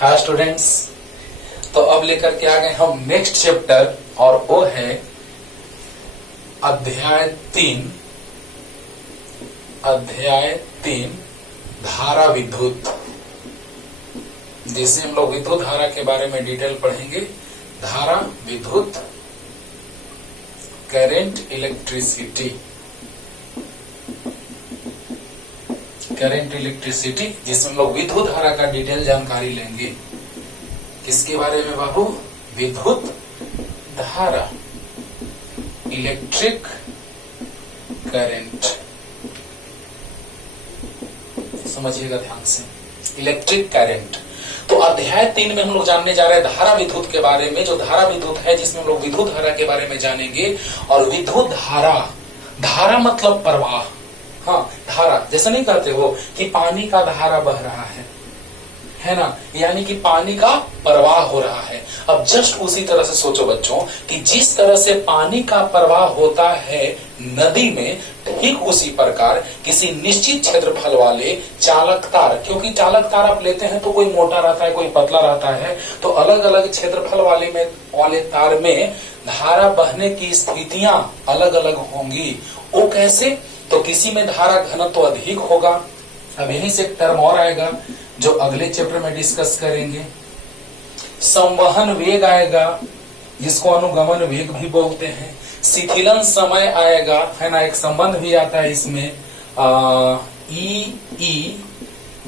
हाँ स्टूडेंट्स, तो अब लेकर के आ गए हम नेक्स्ट चैप्टर और वो है अध्याय 3 धारा विद्युत, जिससे हम लोग विद्युत धारा के बारे में डिटेल पढ़ेंगे। धारा विद्युत करंट इलेक्ट्रिसिटी, जिसमें हम लोग विद्युत धारा का डिटेल जानकारी लेंगे। किसके बारे में बाबू? विद्युत धारा, इलेक्ट्रिक करंट। समझिएगा ध्यान से, इलेक्ट्रिक करंट। तो अध्याय 3 में हम लोग जानने जा रहे हैं धारा विद्युत के बारे में। जो धारा विद्युत है, जिसमें हम लोग विद्युत धारा के बारे में जानेंगे। और विद्युत धारा मतलब प्रवाह। हाँ, धारा जैसे नहीं कहते हो कि पानी का धारा बह रहा है ना, यानी कि पानी का प्रवाह हो रहा है। अब जस्ट उसी तरह से सोचो बच्चों कि जिस तरह से पानी का प्रवाह होता है नदी में, ठीक उसी प्रकार किसी निश्चित क्षेत्रफल वाले चालक तार, क्योंकि चालक तार आप लेते हैं तो कोई मोटा रहता है, कोई पतला रहता है, तो अलग अलग क्षेत्रफल वाले तार में धारा बहने की स्थितियां अलग अलग होंगी। वो कैसे? तो किसी में धारा घनत्व तो अधिक होगा। अब यहीं से एक टर्म और आएगा जो अगले चैप्टर में डिस्कस करेंगे। संवहन वेग आएगा, जिसको अनुगमन वेग भी बोलते हैं। शिथिलन समय आएगा, है ना, एक संबंध भी आता है इसमें,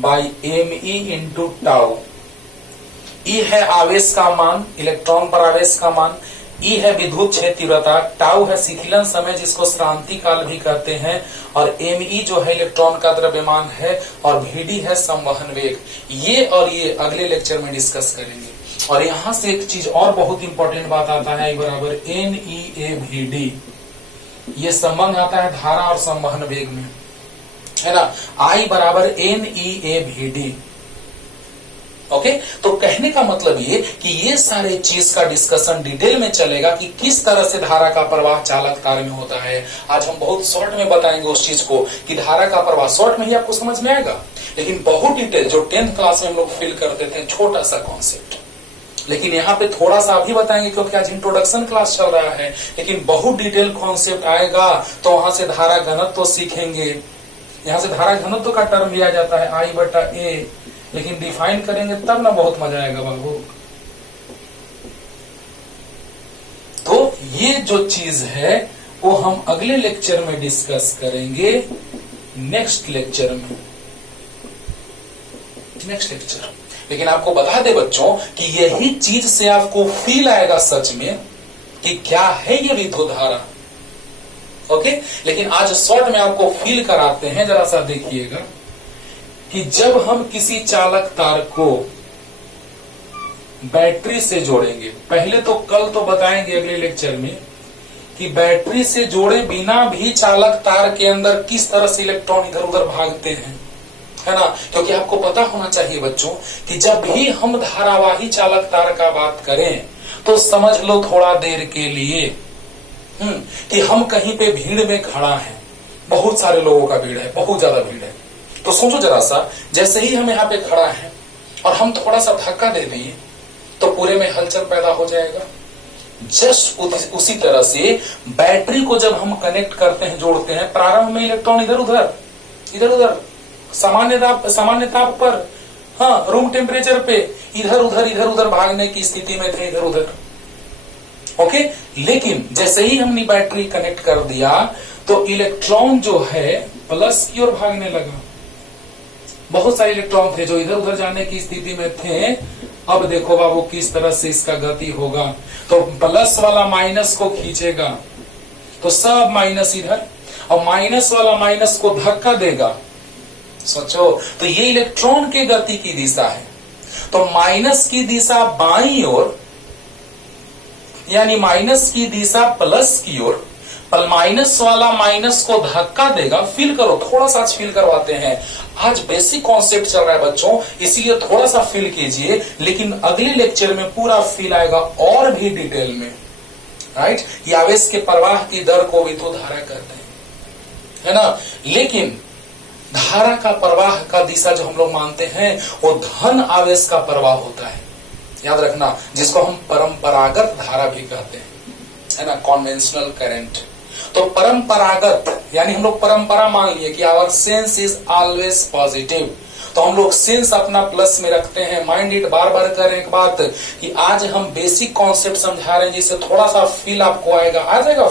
E/me इंटू टाउ। ई है आवेश का मान, इलेक्ट्रॉन पर आवेश का मान। ई है विद्युत क्षेत्र तीव्रता, टाउ है शिथिलन समय, जिसको श्रांति काल भी कहते हैं। और एमई जो है इलेक्ट्रॉन का द्रव्यमान है, और VD है संवहन वेग। ये और ये अगले लेक्चर में डिस्कस करेंगे। और यहां से एक चीज और बहुत इंपॉर्टेंट बात आता है, I बराबर NEAVD। ये संबंध आता है धारा और संवहन वेग में, है ना। I बराबर NEAVD। ओके, तो कहने का मतलब ये कि ये सारे चीज का डिस्कशन डिटेल में चलेगा कि किस तरह से धारा का प्रवाह चालक तार में होता है। आज हम बहुत शॉर्ट में बताएंगे उस चीज को कि धारा का प्रवाह शॉर्ट में ही आपको समझ में आएगा, लेकिन बहुत डिटेल जो 10th क्लास में हम लोग फील करते थे, छोटा सा कॉन्सेप्ट, लेकिन यहाँ पे थोड़ा सा अभी बताएंगे क्योंकि आज इंट्रोडक्शन क्लास चल रहा है। लेकिन बहुत डिटेल कॉन्सेप्ट आएगा तो वहां से धारा घनत्व तो सीखेंगे। यहाँ से धारा घनत्व का टर्म लिया जाता है I/A, लेकिन डिफाइन करेंगे तब ना बहुत मजा आएगा बाबू। तो ये जो चीज है वो हम अगले लेक्चर में डिस्कस करेंगे, नेक्स्ट लेक्चर। लेकिन आपको बता दे बच्चों कि यही चीज से आपको फील आएगा सच में कि क्या है ये विद्युत धारा। ओके, लेकिन आज शॉर्ट में आपको फील कराते हैं, जरा सा देखिएगा कि जब हम किसी चालक तार को बैटरी से जोड़ेंगे, पहले तो कल तो बताएंगे अगले लेक्चर में कि बैटरी से जोड़े बिना भी चालक तार के अंदर किस तरह से इलेक्ट्रॉन इधर उधर भागते हैं, है ना। क्योंकि आपको पता होना चाहिए बच्चों कि जब भी हम धारावाही चालक तार का बात करें तो समझ लो थोड़ा देर के लिए कि हम कहीं पे भीड़ में खड़ा है, बहुत सारे लोगों का भीड़ है, बहुत ज्यादा भीड़ है। तो सोचो जरा सा, जैसे ही हम यहाँ पे खड़ा हैं और हम थोड़ा सा धक्का दे दें तो पूरे में हलचल पैदा हो जाएगा। जस्ट उसी तरह से बैटरी को जब हम कनेक्ट करते हैं, जोड़ते हैं, प्रारंभ में इलेक्ट्रॉन इधर उधर सामान्य ताप पर, हाँ, रूम टेम्परेचर पे इधर उधर भागने की स्थिति में थे, इधर उधर। ओके, लेकिन जैसे ही हमने बैटरी कनेक्ट कर दिया तो इलेक्ट्रॉन जो है प्लस की ओर भागने लगा। बहुत सारे इलेक्ट्रॉन थे जो इधर उधर जाने की स्थिति में थे। अब देखो बाबू किस तरह से इसका गति होगा। तो प्लस वाला माइनस को खींचेगा तो सब माइनस इधर, और माइनस वाला माइनस को धक्का देगा। सोचो, तो ये इलेक्ट्रॉन के गति की दिशा है। तो माइनस की दिशा बाईं ओर, यानी माइनस की दिशा प्लस की ओर, पर माइनस वाला माइनस को धक्का देगा। फील करो, थोड़ा सा फील करवाते हैं। आज बेसिक कॉन्सेप्ट चल रहा है बच्चों, इसीलिए थोड़ा सा फील कीजिए, लेकिन अगले लेक्चर में पूरा फील आएगा और भी डिटेल में, राइट। ये आवेश के प्रवाह की दर को विद्युत धारा कहते हैं, है ना। लेकिन धारा का प्रवाह का दिशा जो हम लोग मानते हैं वो धन आवेश का प्रवाह होता है। याद रखना, जिसको हम परंपरागत धारा भी कहते हैं, है ना, कॉन्वेंशनल करंट। तो परंपरागत यानी हम लोग परंपरा मान लिए कि our sense is always positive, तो हम लोग सेंस अपना प्लस में रखते हैं। माइंड इट, बार बार करें एक बात कि आज हम बेसिक कॉन्सेप्ट समझा रहे हैं जिससे थोड़ा सा फील आपको आएगा, आ जाएगा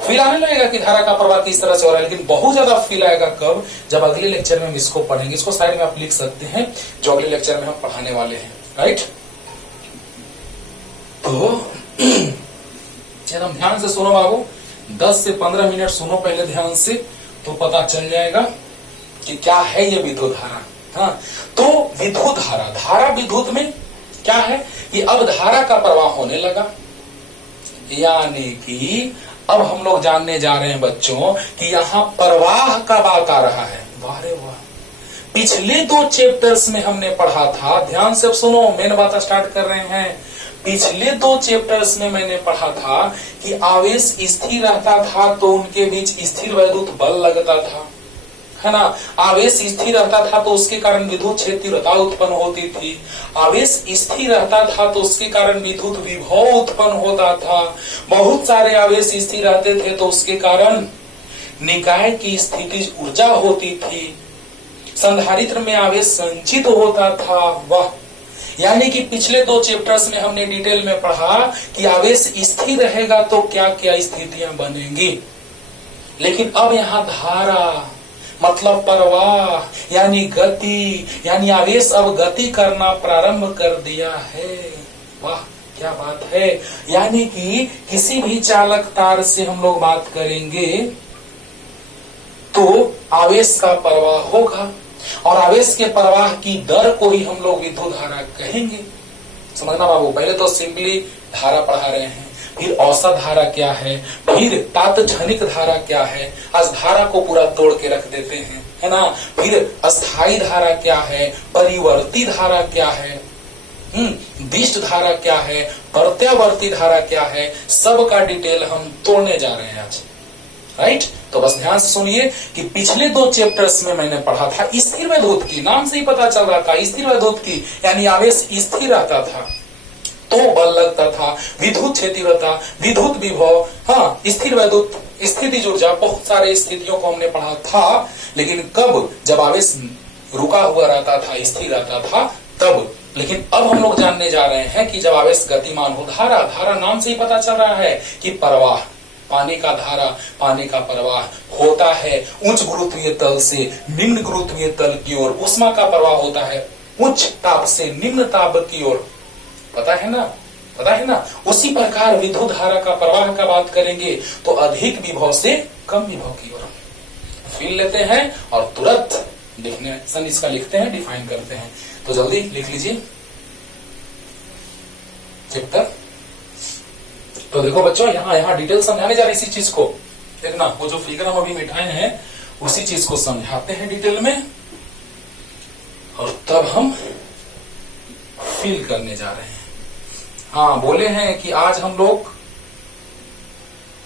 फील आने लगेगा कि धारा का प्रवाह किस तरह से हो रहा है। लेकिन बहुत ज्यादा फील आएगा कब, जब अगले लेक्चर में हम इसको पढ़ेंगे। इसको साइड में आप लिख सकते हैं, जो अगले लेक्चर में हम पढ़ाने वाले हैं, राइट। तो एकदम ध्यान से सुनो बाबू, 10 से 15 मिनट सुनो पहले ध्यान से, तो पता चल जाएगा कि क्या है ये विद्युत धारा। हाँ, तो विद्युत धारा, धारा विद्युत में क्या है कि अब धारा का प्रवाह होने लगा, यानी कि अब हम लोग जानने जा रहे हैं बच्चों कि यहाँ प्रवाह का बात आ रहा है। वाह रे वाह, पिछले 2 चैप्टर्स में हमने पढ़ा था, ध्यान से अब सुनो, मेन बात स्टार्ट कर रहे हैं। पिछले 2 चैप्टर्स में मैंने पढ़ा था कि आवेश स्थिर रहता था तो उनके बीच स्थिर वैद्युत बल लगता था, है ना। आवेश स्थिर रहता था तो उसके कारण विद्युत क्षेत्रता उत्पन्न होती थी। आवेश स्थिर रहता था तो उसके कारण विद्युत विभव उत्पन्न होता था। बहुत सारे आवेश स्थिर रहते थे तो उसके कारण निकाय की स्थितिज ऊर्जा होती थी। संधारित्र में आवेश संचित होता था। वह यानी कि पिछले 2 चैप्टर्स में हमने डिटेल में पढ़ा कि आवेश स्थिर रहेगा तो क्या क्या स्थितियां बनेंगी। लेकिन अब यहाँ धारा मतलब प्रवाह यानी गति, यानी आवेश अब गति करना प्रारंभ कर दिया है। वाह क्या बात है। यानी कि किसी भी चालक तार से हम लोग बात करेंगे तो आवेश का प्रवाह होगा और आवेश के प्रवाह की दर को ही हम लोग विद्युत धारा कहेंगे। समझना बाबू, पहले तो सिंपली धारा पढ़ा रहे हैं, फिर औसत धारा क्या है, फिर तात्क्षणिक धारा क्या है, आज धारा को पूरा तोड़ के रख देते हैं, है ना। फिर अस्थाई धारा क्या है, परिवर्ती धारा क्या है, दिष्ट धारा क्या है, प्रत्यावर्ती धारा क्या है, सब का डिटेल हम तोड़ने जा रहे हैं आज, राइट। तो बस ध्यान से सुनिए कि पिछले 2 चैप्टर्स में मैंने पढ़ा था स्थिर वैद्युत की, नाम से ही पता चल रहा था स्थिर वैद्युत की, यानी आवेश स्थिर रहता था तो बल लगता था, विद्युत क्षेत्रता, विद्युत विभव, हाँ स्थिर वैद्युत, स्थितिज ऊर्जा, बहुत सारे स्थितियों को हमने पढ़ा था। लेकिन कब, जब आवेश रुका हुआ रहता था, स्थिर रहता था तब। लेकिन अब हम लोग जानने जा रहे हैं कि जब आवेश गतिमान हो, धारा, धारा नाम से ही पता चल रहा है कि प्रवाह, पानी का धारा, पानी का प्रवाह होता है उच्च गुरुत्वीय तल से निम्न गुरुत्वीय तल की ओर। ऊष्मा का प्रवाह होता है उच्च ताप से निम्न ताप की ओर, पता है ना, पता है ना। उसी प्रकार विद्युत धारा का प्रवाह का बात करेंगे तो अधिक विभव से कम विभव की ओर। फील लेते हैं और तुरंत डेफिनेशन इसका लिखते हैं, डिफाइन करते हैं। तो जल्दी लिख लीजिए चैप्टर। तो देखो बच्चों, यहाँ डिटेल समझाने जा रहे इसी चीज को, देखना वो जो फिगर हम अभी मिटाए हैं उसी चीज को समझाते हैं डिटेल में और तब हम फील करने जा रहे हैं। हाँ बोले हैं कि आज हम लोग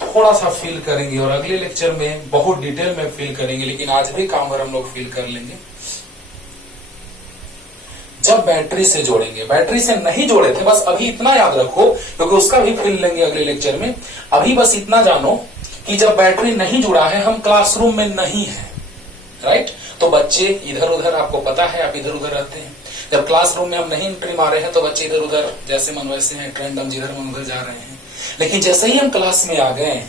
थोड़ा सा फील करेंगे और अगले लेक्चर में बहुत डिटेल में फील करेंगे, लेकिन आज भी काम हम लोग फील कर लेंगे। जब बैटरी से जोड़ेंगे, बैटरी से नहीं जोड़े थे, बस अभी इतना याद रखो क्योंकि उसका भी फील लेंगे अगले लेक्चर में। अभी बस इतना जानो कि जब बैटरी नहीं जुड़ा है, हम क्लासरूम में नहीं है, राइट। तो बच्चे इधर उधर, आपको पता है आप इधर उधर रहते हैं। जब क्लासरूम में हम नहीं एंट्री मारे हैं तो बच्चे इधर उधर जैसे मन वैसे हैं, ट्रेंडम जिधर मन उधर जा रहे हैं। लेकिन जैसे ही हम क्लास में आ गए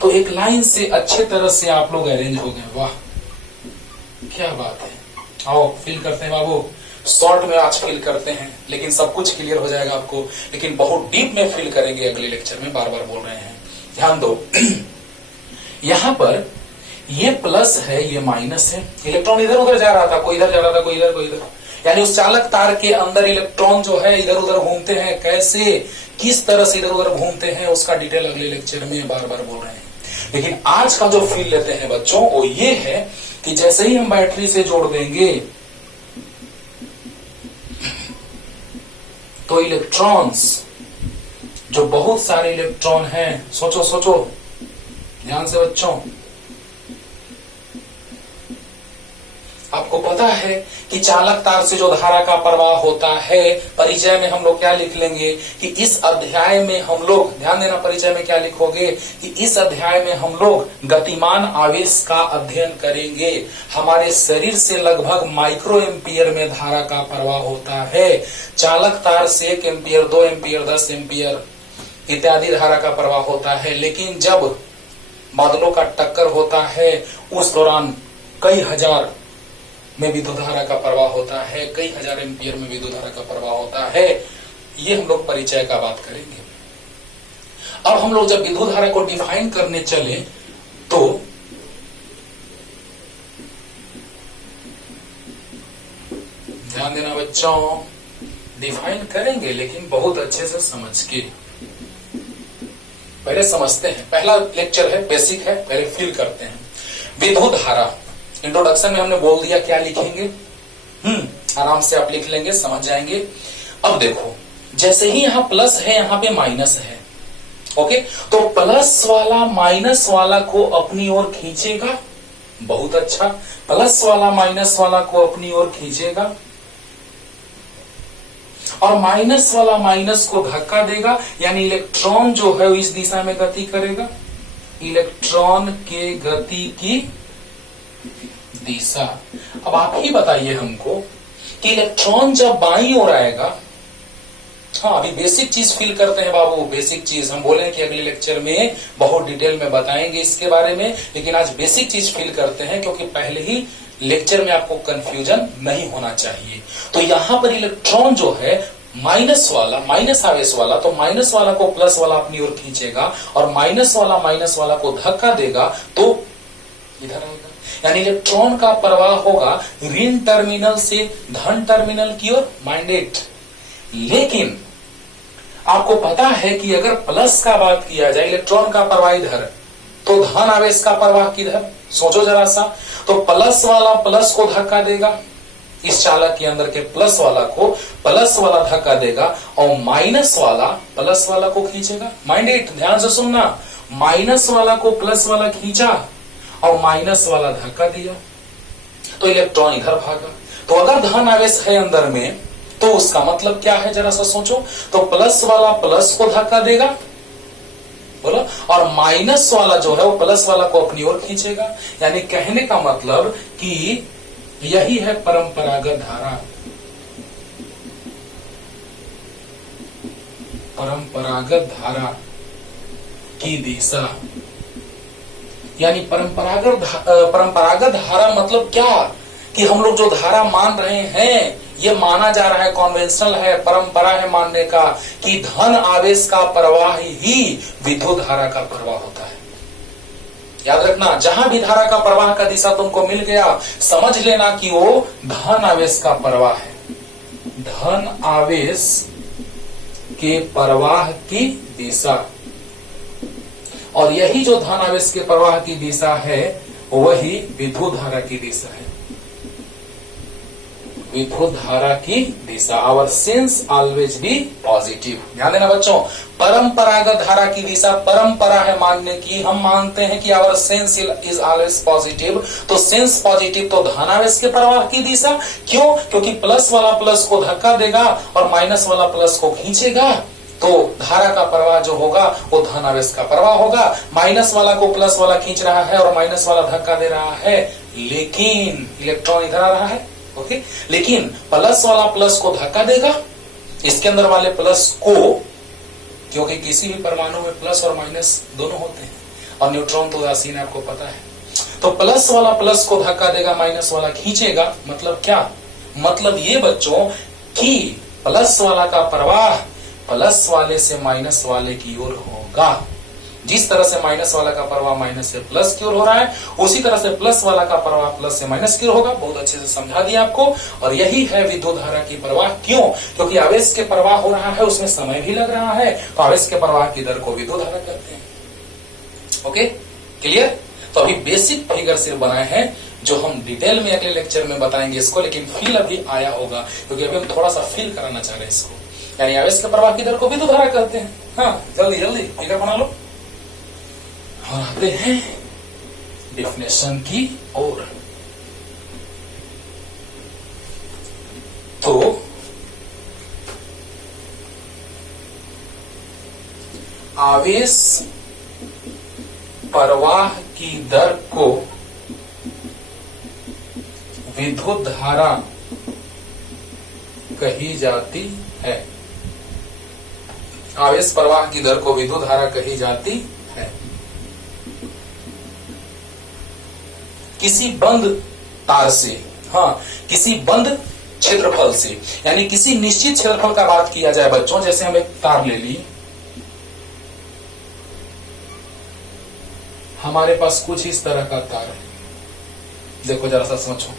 तो एक लाइन से अच्छे तरह से आप लोग अरेंज हो गए। वाह क्या बात है। आओ फील करते हैं बाबू, शॉर्ट में आज फील करते हैं लेकिन सब कुछ क्लियर हो जाएगा आपको, लेकिन बहुत डीप में फील करेंगे अगले लेक्चर में, बार बार बोल रहे हैं। ध्यान दो यहाँ पर ये प्लस है, ये माइनस है। इलेक्ट्रॉन इधर उधर जा रहा था, कोई इधर जा रहा था, कोई इधर, कोई इधर, यानी उस चालक तार के अंदर इलेक्ट्रॉन जो है इधर उधर घूमते हैं। कैसे, किस तरह से इधर उधर घूमते हैं उसका डिटेल अगले लेक्चर में बार बार बोल रहे हैं। लेकिन आज का जो फील लेते हैं बच्चों वो ये है कि जैसे ही हम बैटरी से जोड़ देंगे तो इलेक्ट्रॉन्स, जो बहुत सारे इलेक्ट्रॉन हैं, सोचो सोचो ध्यान से बच्चों, होता है कि चालक तार से जो धारा का प्रवाह होता है, परिचय में हम लोग क्या लिख लेंगे कि इस अध्याय में हम लोग, ध्यान देना परिचय में क्या लिखोगे कि इस अध्याय में हम लोग गतिमान आवेश का अध्ययन करेंगे। हमारे शरीर से लगभग माइक्रो एम्पियर में धारा का प्रवाह होता है। चालक तार से 1 एम्पियर, 2 एम्पियर, 10 एम्पियर इत्यादि धारा का प्रवाह होता है। लेकिन जब बादलों का टक्कर होता है उस दौरान कई हजार में विद्युत धारा का प्रवाह होता है, कई हजार एम्पियर में विद्युत धारा का प्रवाह होता है। ये हम लोग परिचय का बात करेंगे। अब हम लोग जब विद्युत धारा को डिफाइन करने चले तो ध्यान देना बच्चों, डिफाइन करेंगे लेकिन बहुत अच्छे से समझ के। पहले समझते हैं, पहला लेक्चर है, बेसिक है, पहले फील करते हैं। विद्युत धारा, इंट्रोडक्शन में हमने बोल दिया क्या लिखेंगे, आराम से आप लिख लेंगे, समझ जाएंगे। अब देखो, जैसे ही यहां प्लस है यहां पे माइनस है, ओके, तो प्लस वाला माइनस वाला को अपनी ओर खींचेगा, बहुत अच्छा, प्लस वाला माइनस वाला को अपनी ओर खींचेगा और माइनस वाला माइनस को धक्का देगा, यानी इलेक्ट्रॉन जो है इस दिशा में गति करेगा। इलेक्ट्रॉन के गति की दिशा, अब आप ही बताइए हमको कि इलेक्ट्रॉन जब बाईं ओर आएगा, हाँ अभी बेसिक चीज फील करते हैं बाबू, बेसिक चीज हम बोले कि अगले लेक्चर में बहुत डिटेल में बताएंगे इसके बारे में, लेकिन आज बेसिक चीज फील करते हैं क्योंकि पहले ही लेक्चर में आपको कंफ्यूजन नहीं होना चाहिए। तो यहां पर इलेक्ट्रॉन जो है माइनस वाला, माइनस आवेश वाला, तो माइनस वाला को प्लस वाला अपनी ओर खींचेगा और माइनस वाला को धक्का देगा तो इधर आएगा, यानी इलेक्ट्रॉन का प्रवाह होगा ऋण टर्मिनल से धन टर्मिनल की ओर, माइंडेड। लेकिन आपको पता है कि अगर प्लस का बात किया जाए, इलेक्ट्रॉन का प्रवाह इधर, तो धन आवेश का प्रवाह किधर, सोचो जरा सा, तो प्लस वाला प्लस को धक्का देगा, इस चालक के अंदर के प्लस वाला को प्लस वाला धक्का देगा और माइनस वाला प्लस वाला को खींचेगा। माइंडेड, ध्यान से सुनना, माइनस वाला को प्लस वाला खींचा और माइनस वाला धक्का दिया तो इलेक्ट्रॉन इधर भागा। तो अगर धन आवेश है अंदर में तो उसका मतलब क्या है जरा सा सोचो, तो प्लस वाला प्लस को धक्का देगा, बोलो, और माइनस वाला जो है वो प्लस वाला को अपनी ओर खींचेगा। यानी कहने का मतलब कि यही है परंपरागत धारा। परंपरागत धारा की दिशा, यानी परंपरागत धारा मतलब क्या कि हम लोग जो धारा मान रहे हैं ये माना जा रहा है, कॉन्वेंशनल है, परंपरा है मानने का कि धन आवेश का प्रवाह ही विद्युत धारा का प्रवाह होता है। याद रखना, जहां भी धारा का प्रवाह का दिशा तुमको मिल गया समझ लेना कि वो धन आवेश का प्रवाह है, धन आवेश के प्रवाह की दिशा। और यही जो धन आवेश के प्रवाह की दिशा है वही विद्युत धारा की दिशा है, विद्युत धारा की दिशा। Our sense always be positive. ध्यान देना बच्चों, परंपरागत धारा की दिशा परंपरा है मानने की, हम मानते हैं कि our sense is always positive, तो सेंस पॉजिटिव तो धनावेश के प्रवाह की दिशा। क्यों? क्योंकि प्लस वाला प्लस को धक्का देगा और माइनस वाला प्लस को खींचेगा, तो धारा का प्रवाह जो होगा वो धनावेश का प्रवाह होगा। माइनस वाला को प्लस वाला खींच रहा है और माइनस वाला धक्का दे रहा है, लेकिन इलेक्ट्रॉन इधर आ रहा है, ओके, लेकिन प्लस वाला प्लस को धक्का देगा, इसके अंदर वाले प्लस को, क्योंकि किसी भी परमाणु में प्लस और माइनस दोनों होते हैं और न्यूट्रॉन तो उदासीन है, आपको पता है, तो प्लस वाला प्लस को धक्का देगा, माइनस वाला खींचेगा। मतलब क्या? मतलब ये बच्चों कि प्लस वाला का प्रवाह प्लस वाले से माइनस वाले की ओर होगा। जिस तरह से माइनस वाला का प्रवाह माइनस से प्लस की ओर हो रहा है, उसी तरह से प्लस वाला का प्रवाह प्लस से माइनस की ओर होगा। बहुत अच्छे से समझा दिया आपको। और यही है विद्युत धारा की प्रवाह। क्यों? क्योंकि आवेश के प्रवाह हो रहा है, उसमें समय भी लग रहा है, तो आवेश के प्रवाह की दर को विद्युत धारा कहते हैं। Okay, clear? तो अभी बेसिक फिगर सिर्फ बनाए हैं, जो हम डिटेल में अगले लेक्चर में बताएंगे इसको, लेकिन फील अभी आया होगा क्योंकि अभी हम थोड़ा सा फील कराना चाह रहे हैं इसको। यानी आवेश के प्रवाह की दर को विद्युत धारा कहते हैं। हाँ, जल्दी जल्दी फिगर बना लो और आते हैं डेफिनेशन की ओर। तो आवेश प्रवाह की दर को विद्युत धारा कही जाती है। आवेश प्रवाह की दर को विद्युत धारा कही जाती है। किसी बंद तार से, किसी बंद क्षेत्रफल से, यानी किसी निश्चित क्षेत्रफल का बात किया जाए बच्चों, जैसे हम एक तार ले ली, हमारे पास कुछ इस तरह का तार है। देखो जरा सा समझो,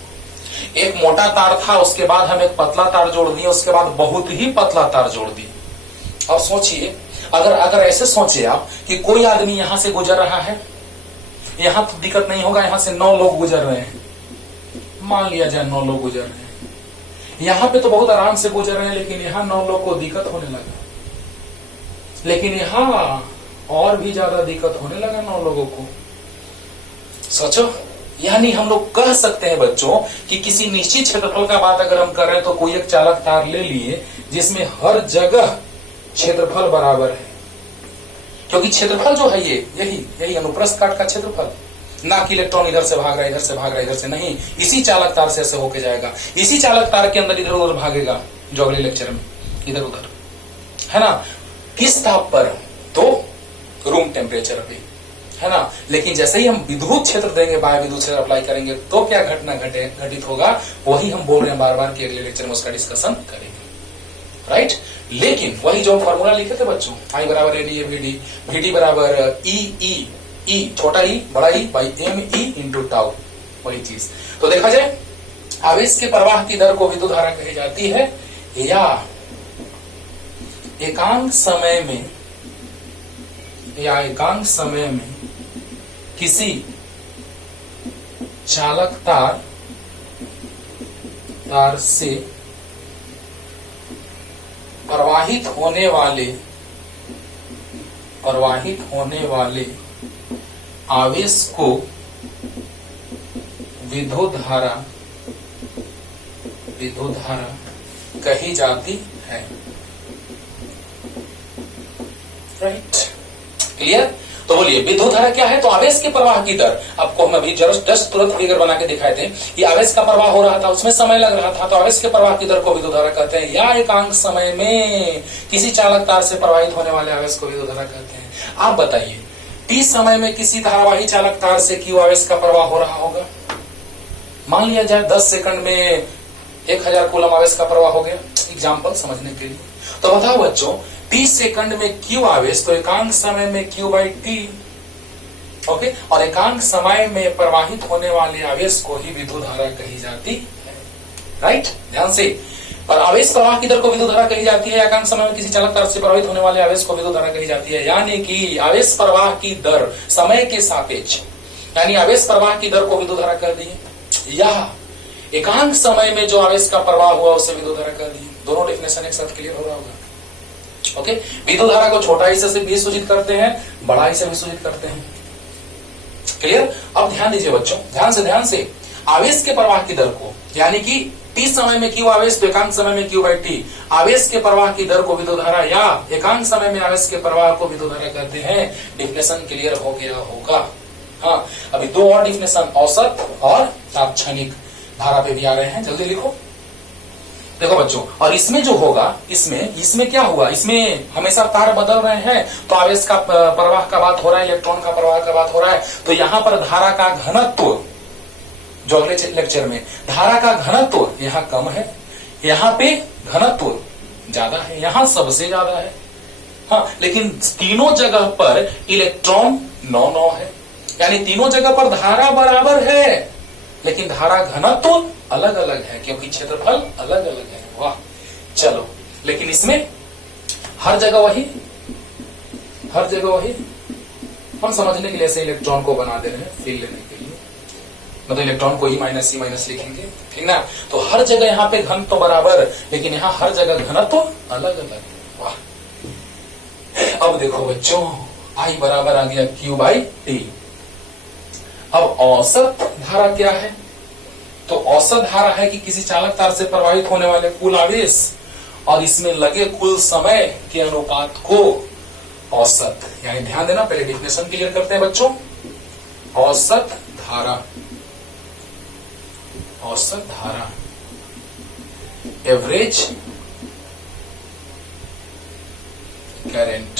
एक मोटा तार था, उसके बाद हम एक पतला तार जोड़ दिए, उसके बाद बहुत ही पतला तार जोड़ दिए। अब सोचिए, अगर ऐसे सोचिए आप कि कोई आदमी यहां से गुजर रहा है, यहां तो दिक्कत नहीं होगा, यहां से 9 लोग गुजर रहे हैं, मान लिया जाए 9 लोग गुजर रहे हैं, यहां पे तो बहुत आराम से गुजर रहे हैं, लेकिन यहां 9 लोग को दिक्कत होने लगा, लेकिन यहां और भी ज्यादा दिक्कत होने लगा 9 लोगों को। सोचो, यानी हम लोग कह सकते हैं बच्चों कि किसी निश्चित क्षेत्रफल का बात अगर हम कर रहे हैं तो कोई एक चालक तार ले लिए जिसमें हर जगह क्षेत्रफल बराबर है, क्योंकि क्षेत्रफल जो है यही अनुप्रस्थ काट का क्षेत्रफल, ना कि इलेक्ट्रॉन इधर से भाग रहा है, इधर से भाग रहा है, इधर से नहीं, इसी चालक तार से ऐसे होके जाएगा, इसी चालक तार के अंदर इधर उधर भागेगा, जो अगले लेक्चर में इधर उधर, है ना। किस ताप पर? तो रूम टेम्परेचर पे, है ना। लेकिन जैसे ही हम विद्युत क्षेत्र देंगे, बाह्य विद्युत क्षेत्र अप्लाई करेंगे, तो क्या घटना घटित होगा, वही हम बोल रहे हैं बार बार कि अगले लेक्चर में उसका डिस्कशन करेंगे, राइट। लेकिन वही जो फॉर्मूला लिखे थे बच्चों, I बराबर AD VD, VD बराबर E छोटा ई बड़ा ई बाई ME इंटू टाउ, वही चीज। तो देखा जाए, आवेश के प्रवाह की दर को विद्युत धारा कही जाती है, या एकांक समय में किसी चालक तार से प्रवाहित होने वाले आवेश को विद्युत धारा कही जाती है, राइट। क्लियर? तो बोलिए विद्युत धारा क्या है? तो आवेश के प्रवाह की दर। आपको हम अभी जस्ट तुरंत फिगर बना के दिखाए थे कि आवेश का प्रवाह हो रहा था, उसमें समय लग रहा था, तो आवेश के प्रवाह की दर को विद्युत धारा कहते हैं, या एकांक समय में किसी चालक तार से प्रवाहित होने वाले आवेश को विद्युत धारा कहते हैं। आप बताइए, t समय में किसी धारावाही चालक तार से क्यों आवेश का प्रवाह हो रहा होगा? मान लिया जाए 10 सेकंड में 1000 कूलम आवेश का प्रवाह हो गया, एग्जाम्पल समझने के लिए। तो बताओ बच्चों, 30 सेकंड में क्यू आवेश, तो एकांक समय में क्यू बाई टी, ओके। और एकांक समय में प्रवाहित होने वाले आवेश को ही विद्युत धारा कही जाती है, राइट। ध्यान से, और आवेश प्रवाह की दर को विद्युत धारा कही जाती है, एकांक समय में किसी चालक तार से प्रवाहित होने वाले आवेश को विद्युत धारा कही जाती है। यानी कि आवेश प्रवाह की दर समय के सापेक्ष, यानी आवेश प्रवाह की दर को विद्युत धारा कर दिए, या एकांक समय में जो आवेश का प्रवाह हुआ उसे विद्युत धारा कर दिए। दोनों डेफिनेशन एक साथ क्लियर हो रहा होगा, ओके। विद्युत धारा को छोटा हिस्से से भी सूचित करते हैं, बड़ा हिस्से भी सूचित करते हैं, क्लियर। अब ध्यान दीजिए बच्चों, ध्यान से आवेश के प्रवाह की दर को, यानी कि t समय में क्यू आवेश तो एकांक समय में क्यू बाई टी, आवेश के प्रवाह की दर को विद्युत धारा या एकांक समय में आवेश के प्रवाह को विद्युत धारा कहते हैं। डेफिनेशन क्लियर हो गया होगा। हाँ, अभी 2 और डेफिनेशन, औसत और तात्क्षणिक धारा पे भी आ रहे हैं, जल्दी लिखो। देखो बच्चों, और इसमें जो होगा, इसमें क्या हुआ, इसमें हमेशा तार बदल रहे हैं, तो आवेश का प्रवाह का बात हो रहा है, इलेक्ट्रॉन का प्रवाह का बात हो रहा है, तो यहाँ पर धारा का घनत्व, जो अगले लेक्चर में, धारा का घनत्व यहाँ कम है, यहाँ पे घनत्व ज्यादा है, यहाँ सबसे ज्यादा है। हाँ, लेकिन तीनों जगह पर इलेक्ट्रॉन 9 है, यानी तीनों जगह पर धारा बराबर है, लेकिन धारा घनत्व अलग अलग है, क्योंकि क्षेत्रफल अलग अलग है। वाह, चलो, लेकिन इसमें हर जगह वही, हम समझने के लिए ऐसे इलेक्ट्रॉन को बना दे रहे हैं फील लेने के लिए, मतलब इलेक्ट्रॉन को E माइनस C माइनस लिखेंगे, ठीक ना। तो हर जगह यहाँ पे घन तो बराबर, लेकिन यहाँ हर जगह घनत्व अलग अलग है। वाह, अब देखो बच्चों, I बराबर आ गया Q बाई टी। अब औसत धारा क्या है? तो औसत धारा है कि किसी चालक तार से प्रवाहित होने वाले कुल आवेश और इसमें लगे कुल समय के अनुपात को औसत, यानी ध्यान देना, पहले डिफिनेशन क्लियर करते हैं बच्चों। औसत धारा, औसत धारा, एवरेज करंट,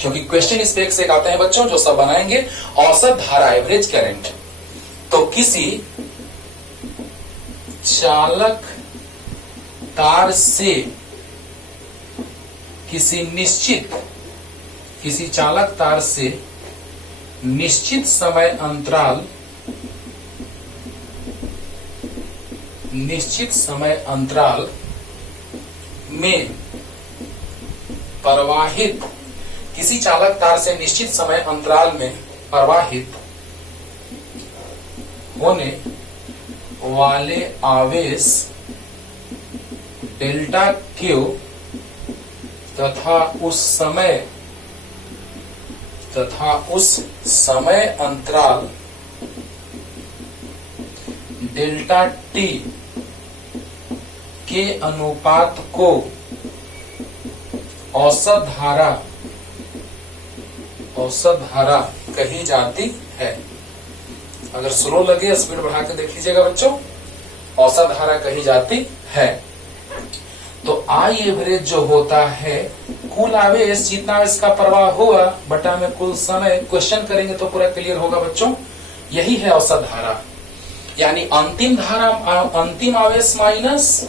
क्योंकि क्वेश्चन इस पे एक आते हैं बच्चों जो सब बनाएंगे। औसत धारा, एवरेज करंट, तो किसी चालक तार से किसी चालक तार से निश्चित समय अंतराल में प्रवाहित, किसी चालक तार से निश्चित समय अंतराल में प्रवाहित होने वाले आवेश डेल्टा क्यू तथा उस समय अंतराल डेल्टा टी के अनुपात को औसत धारा कही जाती है। अगर स्लो लगे स्पीड बढ़ा के देख लीजिएगा बच्चों। औसत धारा कही जाती है। तो आई एवरेज जो होता है कुल आवेश, जितना आवेश का प्रवाह हुआ बटा में कुल समय। क्वेश्चन करेंगे तो पूरा क्लियर होगा बच्चों। यही है औसत धारा, यानी अंतिम आवेश माइनस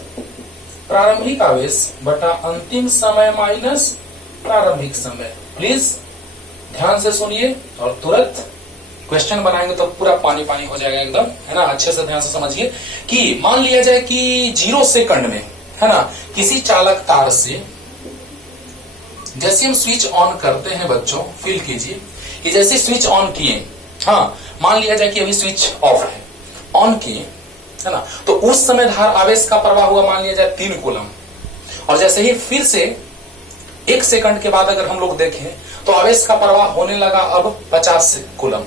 प्रारंभिक आवेश बटा अंतिम समय माइनस प्रारंभिक समय। प्लीज ध्यान से सुनिए और तुरंत क्वेश्चन बनाएंगे तो पूरा पानी पानी हो जाएगा एकदम, है ना। अच्छे से ध्यान से समझिए कि मान लिया जाए कि 0 सेकंड में, है ना, किसी चालक तार से, जैसे हम स्विच ऑन करते हैं बच्चों, फील कीजिए कि जैसे स्विच ऑन किए, हाँ, मान लिया जाए कि अभी स्विच ऑफ है, ऑन किए, है ना, तो उस समय धार आवेश का प्रवाह हुआ मान लिया जाए 3 कूलम, और जैसे ही फिर से 1 सेकंड के बाद अगर हम लोग देखें तो आवेश का प्रवाह होने लगा अब 50 कूलम।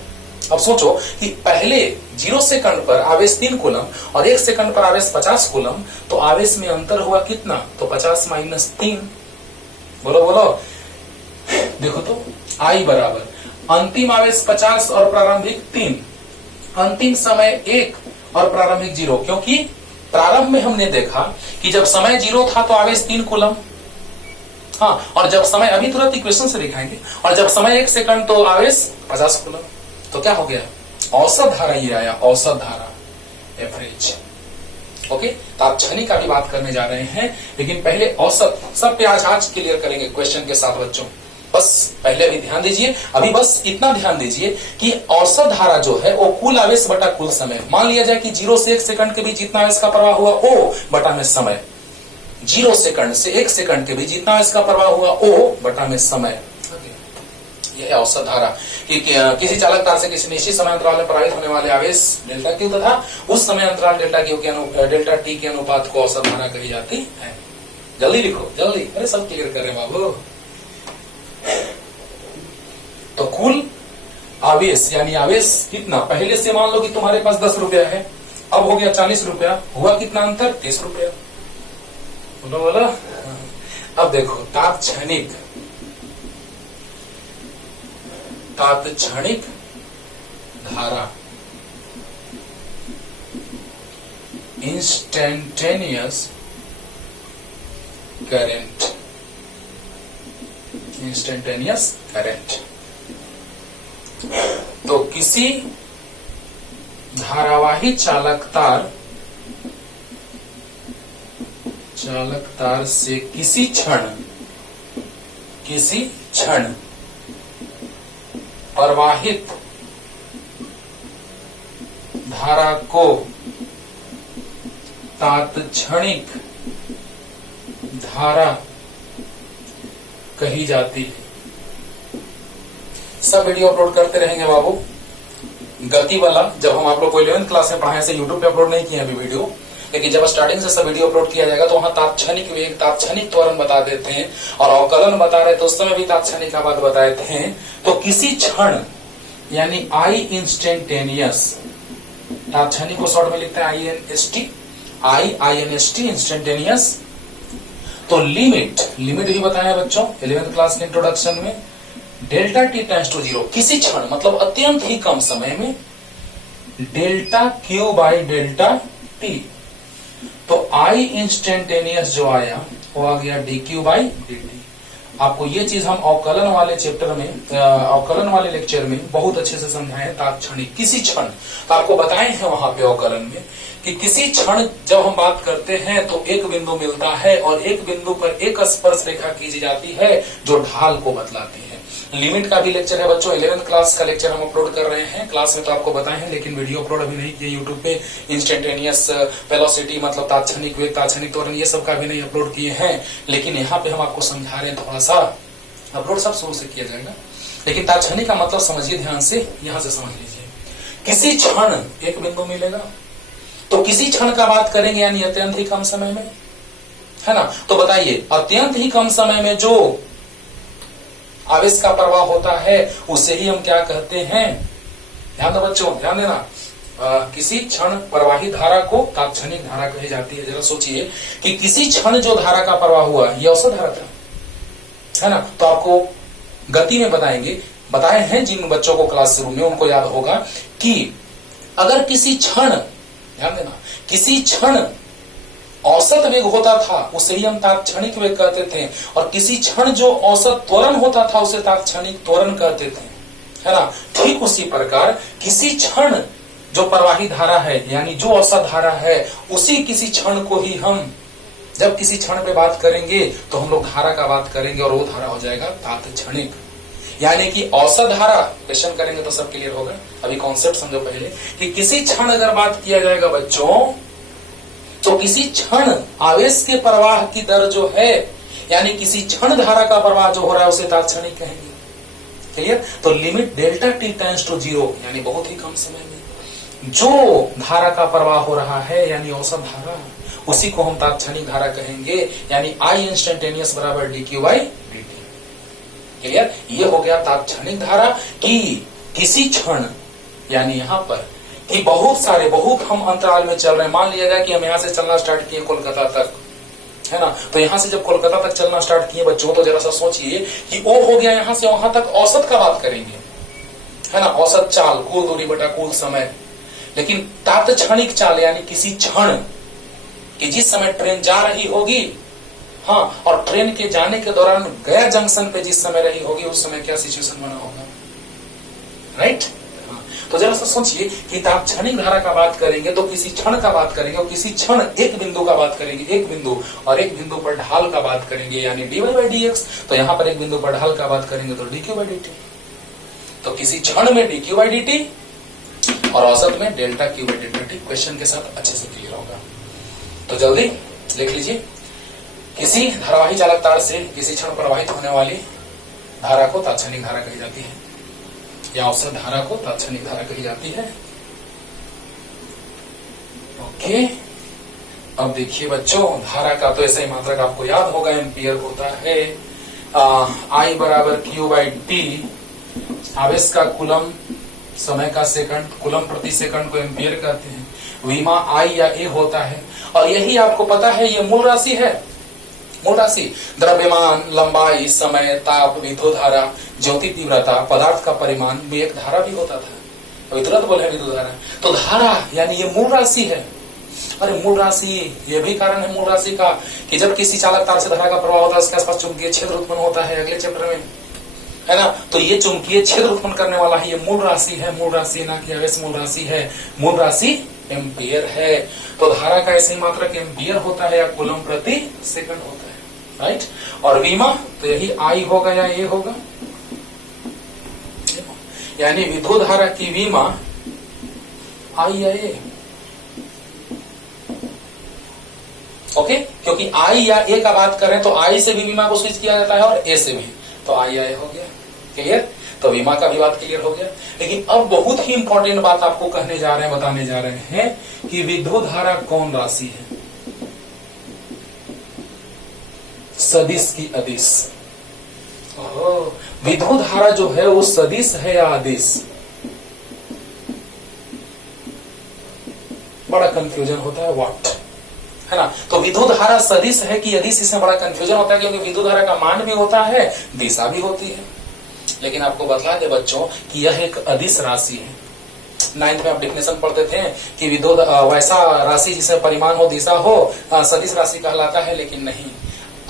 अब सोचो कि पहले 0 सेकंड पर आवेश 3 कूलम और 1 सेकंड पर आवेश 50 कूलम, तो आवेश में अंतर हुआ कितना? तो 50 माइनस 3, बोलो देखो तो आई बराबर अंतिम आवेश 50 और प्रारंभिक 3, अंतिम समय 1 और प्रारंभिक 0, क्योंकि प्रारंभ में हमने देखा कि जब समय 0 था तो आवेश 3 कूलम, हाँ, और जब समय, अभी तुरंत इक्वेशन से दिखाएंगे, और जब समय 1 सेकंड तो आवेश 50 कूलम। तो क्या हो गया? औसत धारा ये आया, औसत धारा, एवरेज। ओके, तो आप क्षणिक का भी बात करने जा रहे हैं, लेकिन पहले औसत, सब पे आज क्लियर करेंगे क्वेश्चन के साथ बच्चों। बस पहले अभी ध्यान दीजिए, अभी बस इतना ध्यान दीजिए कि औसत धारा जो है वो कुल आवेश बटा कुल समय। मान लिया जाए कि 0 से 1 सेकंड के बीच जितना आवेश का प्रवाह हुआ ओ बटा में समय, 0 सेकंड से 1 सेकंड के बीच जितना आवेश का प्रवाह हुआ ओ बटा में समय। यह है औसत धारा कि किसी चालक तार से किसी निश्चित समय अंतराल में प्रवाहित होने वाले आवेश डेल्टा क्यू तथा उस समय अंतराल डेल्टा टी के अनुपात को औसत धारा कही जाती है। जल्दी लिखो, जल्दी, अरे सब क्लियर कर रहे हैं बाबू। तो कुल आवेश, यानी आवेश कितना, पहले से मान लो कि तुम्हारे पास 10 रुपया है, अब हो गया 40 रुपया, हुआ कितना अंतर? 30 रुपया। बोलो। अब देखो तात्क्षणिक धारा, इंस्टेंटेनियस करंट, इंस्टेंटेनियस करंट। तो किसी धारावाही चालक तार से किसी क्षण प्रवाहित धारा को तात्क्षणिक धारा कही जाती है। सब वीडियो अपलोड करते रहेंगे बाबू, गति वाला। जब हम आप लोग को 11th क्लास में पढ़ाए से यूट्यूब पे अपलोड नहीं किए अभी वीडियो, लेकिन जब स्टार्टिंग से सब वीडियो अपलोड किया जाएगा तो वहां तात्क्षणिक वेग, तात्क्षणिक त्वरण बता देते हैं, और अवकलन बता रहे तो उस समय भी तात्क्षणिक का बात बताए थे। तो किसी क्षण, यानी आई इंस्टेंटेनियस तात्क्षणिक को शॉर्ट में लिखते हैं INST इंस्टेंटेनियस। तो लिमिट भी बताया बच्चों 11th क्लास के इंट्रोडक्शन में, डेल्टा टी टेंड्स टू 0, किसी क्षण मतलब अत्यंत ही कम समय में delta Q by delta T. तो आई इंस्टेंटेनियस जो आया वो आ गया D Q by D T. आपको ये चीज हम अवकलन वाले चैप्टर में, अवकलन वाले लेक्चर में बहुत अच्छे से समझाए, तात्क्षणिक किसी क्षण। तो आपको बताए हैं वहां पे अवकलन में कि किसी क्षण जब हम बात करते हैं तो एक बिंदु मिलता है और एक बिंदु पर एक स्पर्श रेखा खींची जाती है जो ढाल को बतलाती है। लिमिट का भी लेक्चर है बच्चों, 11th क्लास का लेक्चर हम अपलोड कर रहे हैं। क्लास में तो आपको बताए हैं लेकिन वीडियो अपलोड अभी नहीं किए यूट्यूब पे। इंस्टेंटेनियस वेलोसिटी मतलब तात्क्षणिक वेग, तात्क्षणिक त्वरण, ये सब का भी नहीं अपलोड किए हैं, लेकिन यहाँ पे हम आपको समझा रहे हैं थोड़ा सा। अपलोड सब शुरू से किया जाएगा, लेकिन तात्क्षणिक का मतलब समझिए ध्यान से, यहां से समझ लीजिए। किसी क्षण एक बिंदु मिलेगा, तो किसी क्षण का बात करेंगे यानी अत्यंत ही कम समय में, है ना। तो बताइए अत्यंत ही कम समय में जो आवेश का प्रवाह होता है उसे ही हम क्या कहते हैं? ध्यान दो बच्चों, ध्यान देना। किसी क्षण प्रवाही धारा को तात्क्षणिक धारा कही जाती है। जरा सोचिए कि किसी क्षण जो धारा का प्रवाह हुआ ये औसत धारा था, है ना। तो आपको गति में बताए हैं जिन बच्चों को क्लास शुरू में उनको याद होगा कि अगर किसी क्षण, ध्यान देना, किसी क्षण औसत वेग होता था उसे ही हम तात्क्षणिक वेग कहते थे, और किसी क्षण जो औसत त्वरण होता था उसे तात्क्षणिक त्वरण कहते थे, है ना। ठीक उसी प्रकार किसी क्षण जो प्रवाही धारा है यानी जो औसत धारा है, उसी किसी क्षण को ही हम जब किसी क्षण पे बात करेंगे तो हम लोग धारा का बात करेंगे और वो धारा हो जाएगा तात्क्षणिक। यानी कि औसत धारा, क्वेश्चन करेंगे तो सब क्लियर होगा। अभी कॉन्सेप्ट समझो पहले कि किसी क्षण अगर बात किया जाएगा बच्चों, तो किसी क्षण आवेश के प्रवाह की दर जो है यानी किसी क्षण धारा का प्रवाह जो हो रहा है उसे तात्क्षणिक कहेंगे। क्लियर। तो limit delta t tends to 0 यानी बहुत ही कम समय में जो धारा का प्रवाह हो रहा है यानी औसत धारा, उसी को हम तात्क्षणिक धारा कहेंगे। यानी आई इंस्टेंटेनियस बराबर D Q by D T. Clear. ये हो गया तात्क्षणिक धारा कि किसी क्षण, यानी यहां पर कि बहुत हम अंतराल में चल रहे हैं। मान लिया जाए कि हम यहाँ से चलना स्टार्ट किए कोलकाता तक, है ना। तो यहाँ से जब कोलकाता तक चलना स्टार्ट किए बच्चों, तो जरा सा सोचिए कि वो हो गया यहाँ से वहां तक औसत का बात करेंगे, है ना। औसत चाल, कुल दूरी बटा कुल समय। लेकिन तात्क्षणिक चाल यानी किसी क्षण कि जिस समय ट्रेन जा रही होगी, हाँ, और ट्रेन के जाने के दौरान गया जंक्शन पे जिस समय रही होगी उस समय क्या सिचुएशन बना होगा, राइट। तो जरा सा सोचिए कि तात्क्षणिक धारा का बात करेंगे तो किसी क्षण का बात करेंगे, और किसी क्षण एक बिंदु का बात करेंगे, एक बिंदु, और एक बिंदु पर ढाल का बात करेंगे यानी dy बाई dx। तो यहाँ पर एक बिंदु पर ढाल का बात करेंगे तो dq बाई dt। तो किसी क्षण में dq बाई dt और औसत में delta Q by delta T. Question के साथ अच्छे से क्लियर होगा। तो जल्दी लिख लीजिए, किसी धारावाही चालक तार से किसी क्षण प्रवाहित होने वाली धारा को तात्क्षणिक धारा कही जाती है, या औसत धारा को तात्क्षणिक धारा कही जाती है। ओके। अब देखिए बच्चों, धारा का तो ऐसा ही मात्रक आपको याद होगा, एम्पियर होता है। आई बराबर क्यू बाई टी, आवेश का कूलम, समय का सेकंड, कूलम प्रति सेकंड को एम्पियर कहते हैं। विमा आई या ए होता है, और यही आपको पता है ये मूल राशि है। मूल राशि द्रव्यमान, लंबाई, समय, ताप, विद्युत धारा, ज्योति तीव्रता, पदार्थ का परिमाण भी एक धारा भी होता था। अभी तुरंत बोले विद्युत धारा। तो धारा यानी ये मूल राशि है। अरे मूल राशि, ये भी कारण है मूल राशि का कि जब किसी चालक तार से धारा का प्रवाह होता है उसके आसपास चुंबकीय क्षेत्र उत्पन्न होता है, अगले चैप्टर में, है ना। तो ये चुंबकीय क्षेत्र उत्पन्न करने वाला है, ये मूल राशि है। मूल राशि ना कि आवेश मूल राशि है। मूल राशि एम्पियर है। तो धारा का ऐसे ही मात्रक एम्पियर होता है या कूलम प्रति सेकंड होता है, राइट। और विमा तो यही आई होगा या ए होगा, यानी विद्युत धारा की विमा आई या ए। ओके। क्योंकि आई या ए का बात करें तो आई से भी विमा को स्विच किया जाता है और ए से भी, तो आई या ए हो गया। क्लियर। तो विमा का भी बात क्लियर हो गया। लेकिन अब बहुत ही इंपॉर्टेंट बात आपको कहने जा रहे हैं, बताने जा रहे हैं कि विद्युत धारा कौन राशि है? सदिश की अदिश। विद्युत धारा जो है वो सदिश है या अदिश? बड़ा कंफ्यूजन होता है व्हाट, है ना। तो विद्युत धारा सदिश है कि अदिश, इसमें बड़ा कंफ्यूजन होता है, क्योंकि विद्युत धारा का मान भी होता है, दिशा भी होती है। लेकिन आपको बता दे बच्चों कि यह एक अदिश राशि है। 9th में आप डिफिनेशन पढ़ते थे कि विद्युत वैसा राशि जिसमें परिमाण हो, दिशा हो, सदिश राशि कहलाता है, लेकिन नहीं।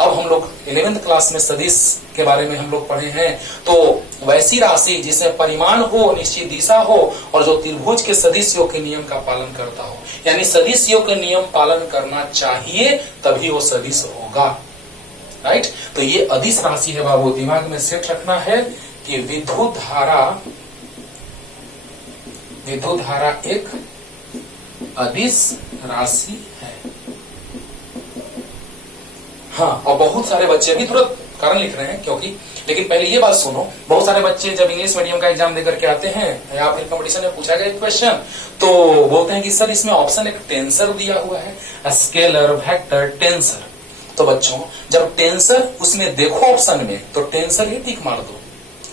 अब हम लोग 11th क्लास में सदिश के बारे में हम लोग पढ़े हैं। तो वैसी राशि जिसमें परिमाण हो, निश्चित दिशा हो और जो त्रिभुज के सदिश योग के नियम का पालन करता हो, यानी सदिश योग के नियम पालन करना चाहिए तभी वो सदिश होगा, राइट। तो ये अदिश राशि है बाबू, दिमाग में सेट रखना है कि विद्युत धारा एक अदिश राशि है। हाँ, और बहुत सारे बच्चे अभी तुरंत कारण लिख रहे हैं क्योंकि, लेकिन पहले ये बात सुनो, बहुत सारे बच्चे जब इंग्लिश मीडियम का एग्जाम देकर के आते हैं या फिर कंपटीशन में पूछा गया क्वेश्चन, तो बोलते हैं कि सर इसमें ऑप्शन एक टेंसर दिया हुआ है, स्केलर, वेक्टर, टेंसर। तो बच्चों जब टेंसर उसमें देखो ऑप्शन में, तो टेंसर ही टिक मार दो,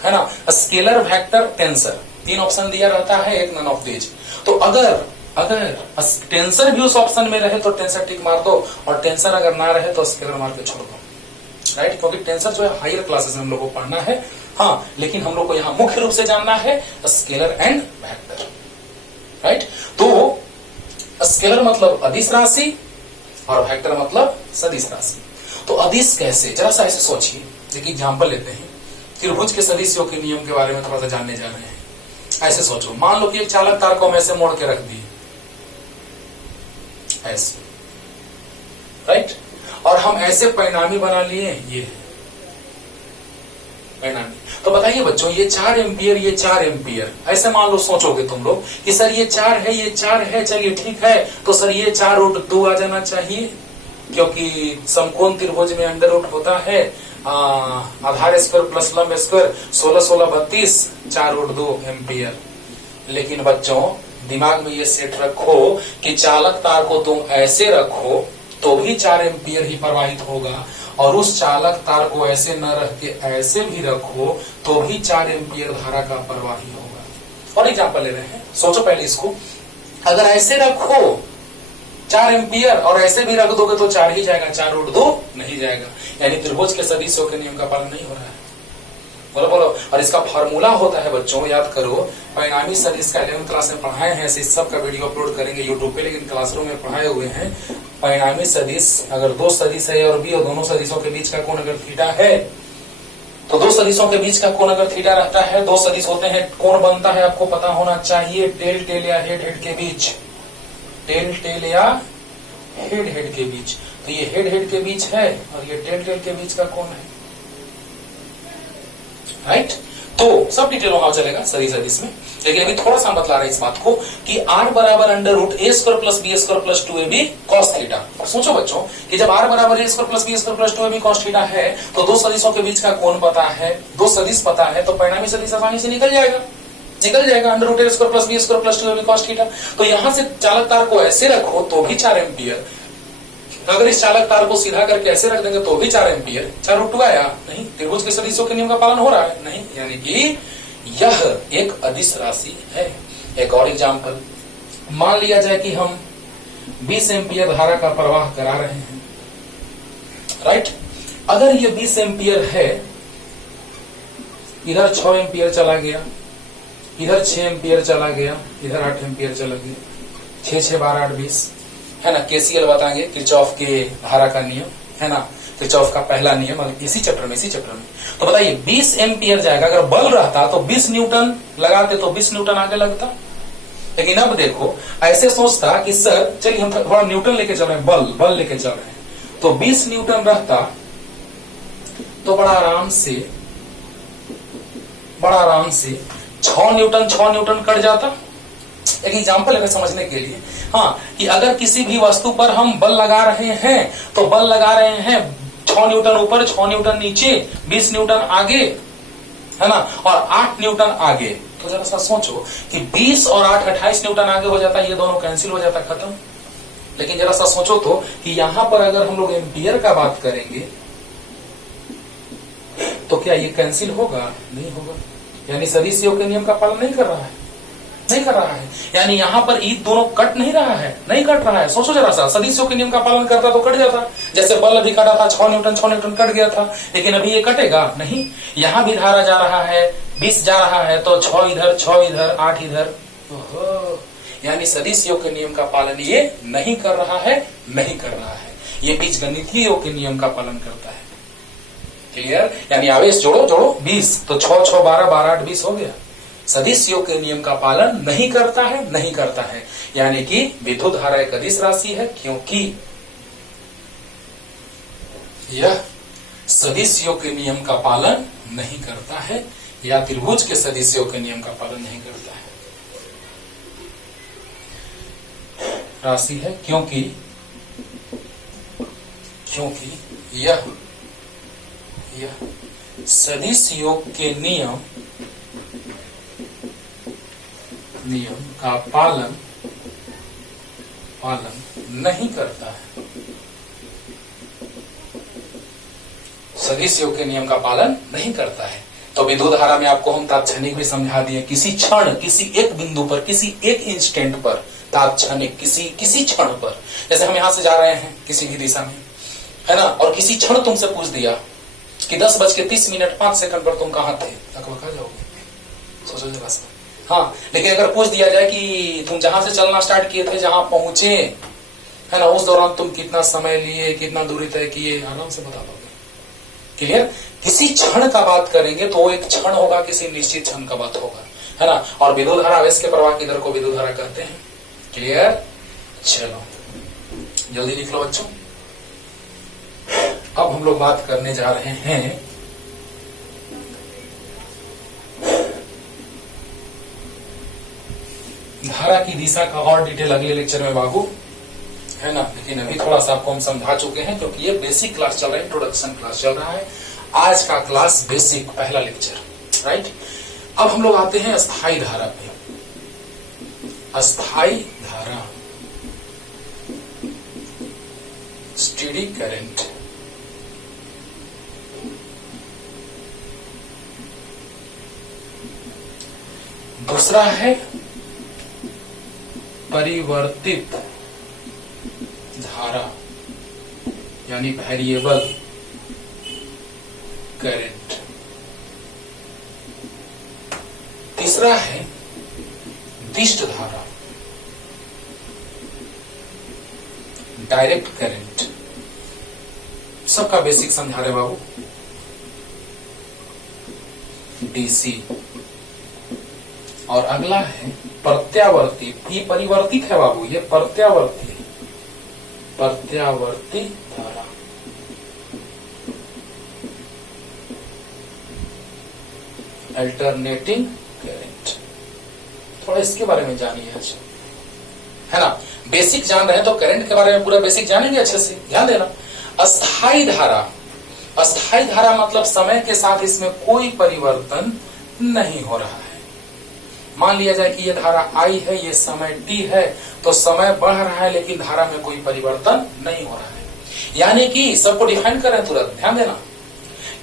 है ना। स्केलर, वेक्टर, टेंसर, 3 ऑप्शन दिया रहता है, एक नन ऑफ दीज। तो अगर टेंसर भी उस ऑप्शन में रहे तो टेंसर टिक मार दो, और टेंसर अगर ना रहे तो स्केलर मार के छोड़ दो, राइट। क्योंकि टेंसर जो है हायर क्लासेस में हम लोग को पढ़ना है, हाँ, लेकिन हम लोग को यहाँ मुख्य रूप से जानना है स्केलर एंड वेक्टर, राइट। तो स्केलर मतलब अदिश राशि और वेक्टर मतलब सदिश राशि। तो अदिश कैसे, जरा सा ऐसे सोचिए। देखिए एग्जाम्पल लेते हैं, त्रिभुज के सदिश योग के नियम के बारे में थोड़ा सा जानने जा रहे हैं। ऐसे सोचो, मान लो कि एक चालक तार को हम ऐसे मोड़ के रख दिए, ऐसे, राइट। और हम ऐसे परिणामी बना लिए, ये परिणामी। तो बताइए बच्चों, ये 4 एम्पियर, ये 4 एम्पियर, ऐसे मान लो सोचोगे तुम लोग कि सर ये 4 है, ये 4 है, चलिए ठीक है, तो सर ये 4√2 आ जाना चाहिए, क्योंकि समकोण त्रिभुज में अंडर रूट होता है आधार स्क्वायर प्लस लंब स्क्वायर, 16 16 32, 4√2 एम्पियर। लेकिन बच्चों दिमाग में ये सेट रखो कि चालक तार को तुम ऐसे रखो तो भी 4 एम्पियर ही प्रवाहित होगा, और उस चालक तार को ऐसे न रख के ऐसे भी रखो तो भी 4 एम्पियर धारा का प्रवाह ही होगा। और एग्जाम्पल ले रहे हैं, सोचो पहले इसको, अगर ऐसे रखो 4 एम्पियर और ऐसे भी रख दोगे तो 4 ही जाएगा, 4√2 नहीं जाएगा, यानी त्रिभुज के सदिश योग के नियम का पालन नहीं हो रहा है। बोलो बोलो। और इसका फार्मूला होता है बच्चों, याद करो, परिणामी सदिश का 11th क्लास में पढ़ाए हैं, इस सब का वीडियो अपलोड करेंगे यूट्यूब पे, लेकिन क्लासरूम में पढ़ाए हुए हैं। परिणामी सदिश अगर 2 सदिश है और बी, और दोनों सदिशों के बीच का कोण अगर थीटा है, तो 2 सदिशों के बीच का कोण अगर थीटा रहता है, 2 सदिश होते हैं, कोण बनता है, आपको पता होना चाहिए, टेल टेल या हेड हेड के बीच, टेल टेल या हेड हेड के बीच। तो ये हेड हेड के बीच है और ये टेल टेल के बीच का कोण है, राइट। तो सब डिटेल वहां चलेगा सदिश में, लेकिन अभी थोड़ा सा बतला रहे इस बात को कि r बराबर √a² + b² + 2ab cos theta. और सोचो बच्चों कि जब r बराबर a² + b² + 2ab cos theta है, तो 2 सदिशों के बीच का कोण पता है, 2 सदिश पता है, तो परिणामी सदिश आसानी से निकल जाएगा √a² + b² + 2ab cos theta. तो यहां से चालक तार को ऐसे रखो तो भी 4 एम्पियर, अगर इस चालक तार को सीधा करके ऐसे रख देंगे तो भी 4 एम्पियर, 4√2 आया नहीं, त्रिभुज के सदिशों के नियम का पालन हो रहा है नहीं, यानी कि यह एक अदिश राशि है। एक और एग्जांपल, मान लिया जाए कि हम 20 एम्पियर धारा का प्रवाह करा रहे हैं, राइट। अगर ये 20 एम्पियर है, इधर 6 एम्पियर चला गया, इधर 6 एम्पियर चला गया, इधर 8 एम्पियर चला गया, 6 6 12 8 20, है ना। केसीएल बताएंगे, किरचॉफ के धारा का नियम, है ना, किरचॉफ का पहला नियम, इसी चैप्टर में। तो बताइए 20 एम्पियर जाएगा, अगर बल रहता तो 20 न्यूटन लगाते तो 20 न्यूटन आगे लगता। लेकिन अब देखो ऐसे सोचता कि सर चलिए हम थोड़ा न्यूटन लेके चल रहे हैं, बल लेके चल रहे हैं, तो 20 न्यूटन रहता तो बड़ा आराम से 6 न्यूटन कट जाता। एक एग्जाम्पल है समझने के लिए, हाँ, कि अगर किसी भी वस्तु पर हम बल लगा रहे हैं तो बल लगा रहे हैं 6 न्यूटन ऊपर, 6 न्यूटन नीचे, 20 न्यूटन आगे, है ना, और 8 न्यूटन आगे। तो जरा सा सोचो कि 20 और 8 28 न्यूटन आगे हो जाता, ये दोनों कैंसिल हो जाता, खत्म। लेकिन जरा सा सोचो तो कि यहां पर अगर हम लोग एम्पियर का बात करेंगे तो क्या ये कैंसिल होगा? नहीं होगा, यानी सदिश योग के नियम का पालन नहीं कर रहा है, नहीं कर रहा है। यानी यहां पर ई दोनों कट नहीं रहा है, नहीं कट रहा है। सोचो जरा सा, सदिशों के नियम का पालन करता तो कट जाता। जैसे बल अभी कटा था 6 न्यूटन कट गया था, लेकिन अभी ये कटेगा नहीं। यहां भी धारा जा रहा है, 20 जा रहा है, तो 6 इधर 8 इधर। यानी सदिशों के नियम का पालन ये नहीं कर रहा है, नहीं कर रहा है। ये बीजगणितीय के नियम का पालन करता है। क्लियर? यानी आवेश जोड़ो 20, तो 6 6 12 12 8 20 हो गया। सदिशों के नियम का पालन नहीं करता है, नहीं करता है। यानी कि विद्युत धारा एक अदिश राशि है, क्योंकि यह सदिशों के नियम का पालन नहीं करता है, या त्रिभुज के सदिशों के नियम का पालन नहीं करता है। राशि है क्योंकि यह सदिश योग के नियम का पालन नहीं करता है। सदिश योग के नियम का पालन नहीं करता है। तो विद्युत धारा में आपको हम तात्क्षणिक भी समझा दिए। किसी क्षण, किसी एक बिंदु पर, किसी एक इंस्टेंट पर, तात्क्षणिक किसी क्षण पर, जैसे हम यहां से जा रहे हैं किसी भी दिशा में, है ना, और किसी क्षण तुमसे पूछ दिया कि 10:30 5 सेकंड पर तुम कहां थे, कहा जाओगे? सोचो जरा सा। हाँ, लेकिन अगर पूछ दिया जाए कि तुम जहां से चलना स्टार्ट किए थे, जहां पहुंचे, है ना, उस दौरान तुम कितना समय लिए, कितना दूरी तय किए, आराम से बता दोगे। क्लियर? किसी क्षण का बात करेंगे तो वो एक क्षण होगा, किसी निश्चित क्षण का बात होगा, है ना। और विद्युत धारा आवेश के प्रवाह की दर को विद्युत धारा कहते हैं। क्लियर? चलो जल्दी लिख लो बच्चों। अब हम लोग बात करने जा रहे हैं धारा की दिशा का और डिटेल अगले लेक्चर में बाबू, है ना। लेकिन अभी थोड़ा सा आपको हम समझा चुके हैं, क्योंकि ये बेसिक क्लास चल रहा है, इंट्रोडक्शन क्लास चल रहा है। आज का क्लास बेसिक पहला लेक्चर, राइट। अब हम लोग आते हैं अस्थाई धारा पे। अस्थाई धारा, स्टेडी करंट। दूसरा है परिवर्तित धारा, यानी वेरिएबल करंट। तीसरा है दिष्ट धारा, डायरेक्ट करंट। सबका बेसिक समझा रहे बाबू। डीसी। और अगला है प्रत्यावर्ती। ये परिवर्तित है बाबू, ये प्रत्यावर्ती धारा। Alternating current. थोड़ा इसके बारे में जानिए आज, है ना। बेसिक जान रहे हैं तो करंट के बारे में पूरा बेसिक जानेंगे अच्छे से, ध्यान देना। अस्थाई धारा, अस्थाई धारा मतलब समय के साथ इसमें कोई परिवर्तन नहीं हो रहा है। मान लिया जाए कि ये धारा I है, ये समय t है, तो समय बढ़ रहा है लेकिन धारा में कोई परिवर्तन नहीं हो रहा है। यानी कि सबको डिफाइन करें तुरंत, ध्यान देना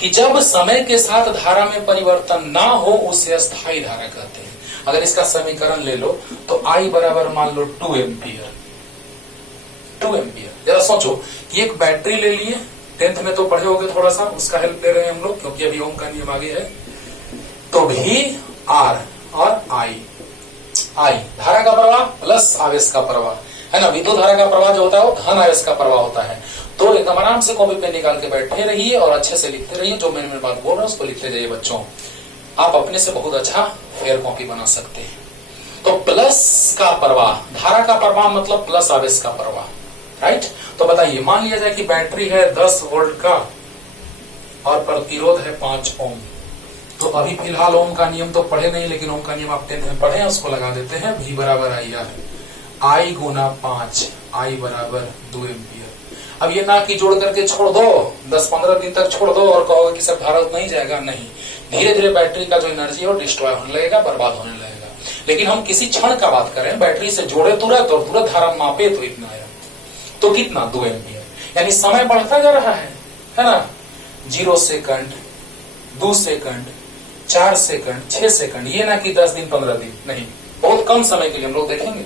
कि जब समय के साथ धारा में परिवर्तन ना हो उसे अस्थाई धारा कहते हैं। अगर इसका समीकरण ले लो तो I बराबर मान लो 2 एम्पियर। 2 एम्पियर। जरा सोचो कि एक बैटरी ले लिए, 10th में तो पढ़े होगे थोड़ा सा, उसका हेल्प ले रहे हैं हम लोग, क्योंकि अभी ओम का नियम आगे है। तो भी R और I धारा का प्रवाह प्लस आवेश का प्रवाह, है ना। विद्युत धारा का प्रवाह जो होता है वो धन आवेश का प्रवाह होता है। तो एकदम आराम से कॉपी पे निकाल के बैठे रहिए और अच्छे से लिखते रहिए। जो मैंने बात बोल रहा हूँ उसको लिखते जाइए बच्चों। आप अपने से बहुत अच्छा फेयर कॉपी बना सकते हैं। तो प्लस का प्रवाह, धारा का प्रवाह मतलब प्लस आवेश का प्रवाह, राइट। तो बताइए, मान लिया जाए कि बैटरी है 10 वोल्ट का और प्रतिरोध है 5 ओम। तो अभी फिलहाल ओम का नियम तो पढ़े नहीं, लेकिन ओम का नियम आप 10th में पढ़े हैं, उसको लगा देते हैं। V बराबर IR, I गुना 5, I बराबर 2 एम्पियर। अब ये ना कि जोड़ करके छोड़ दो, 10-15 दिन तक छोड़ दो और कहोगे कि सब धारा नहीं जाएगा, नहीं। धीरे धीरे बैटरी का जो एनर्जी है वो डिस्ट्रॉय होने लगेगा, बर्बाद होने लगेगा। लेकिन हम किसी क्षण का बात करें, बैटरी से जोड़े तुरंत और तुरंत धारा मापे तो इतना आया, तो कितना 2 एम्पियर। यानी समय बढ़ता जा रहा है ना। 0 सेकंड, 2 सेकंड, 4 सेकंड, 6 सेकंड, ये ना कि 10 दिन 15 दिन, नहीं, बहुत कम समय के लिए हम लोग देखेंगे,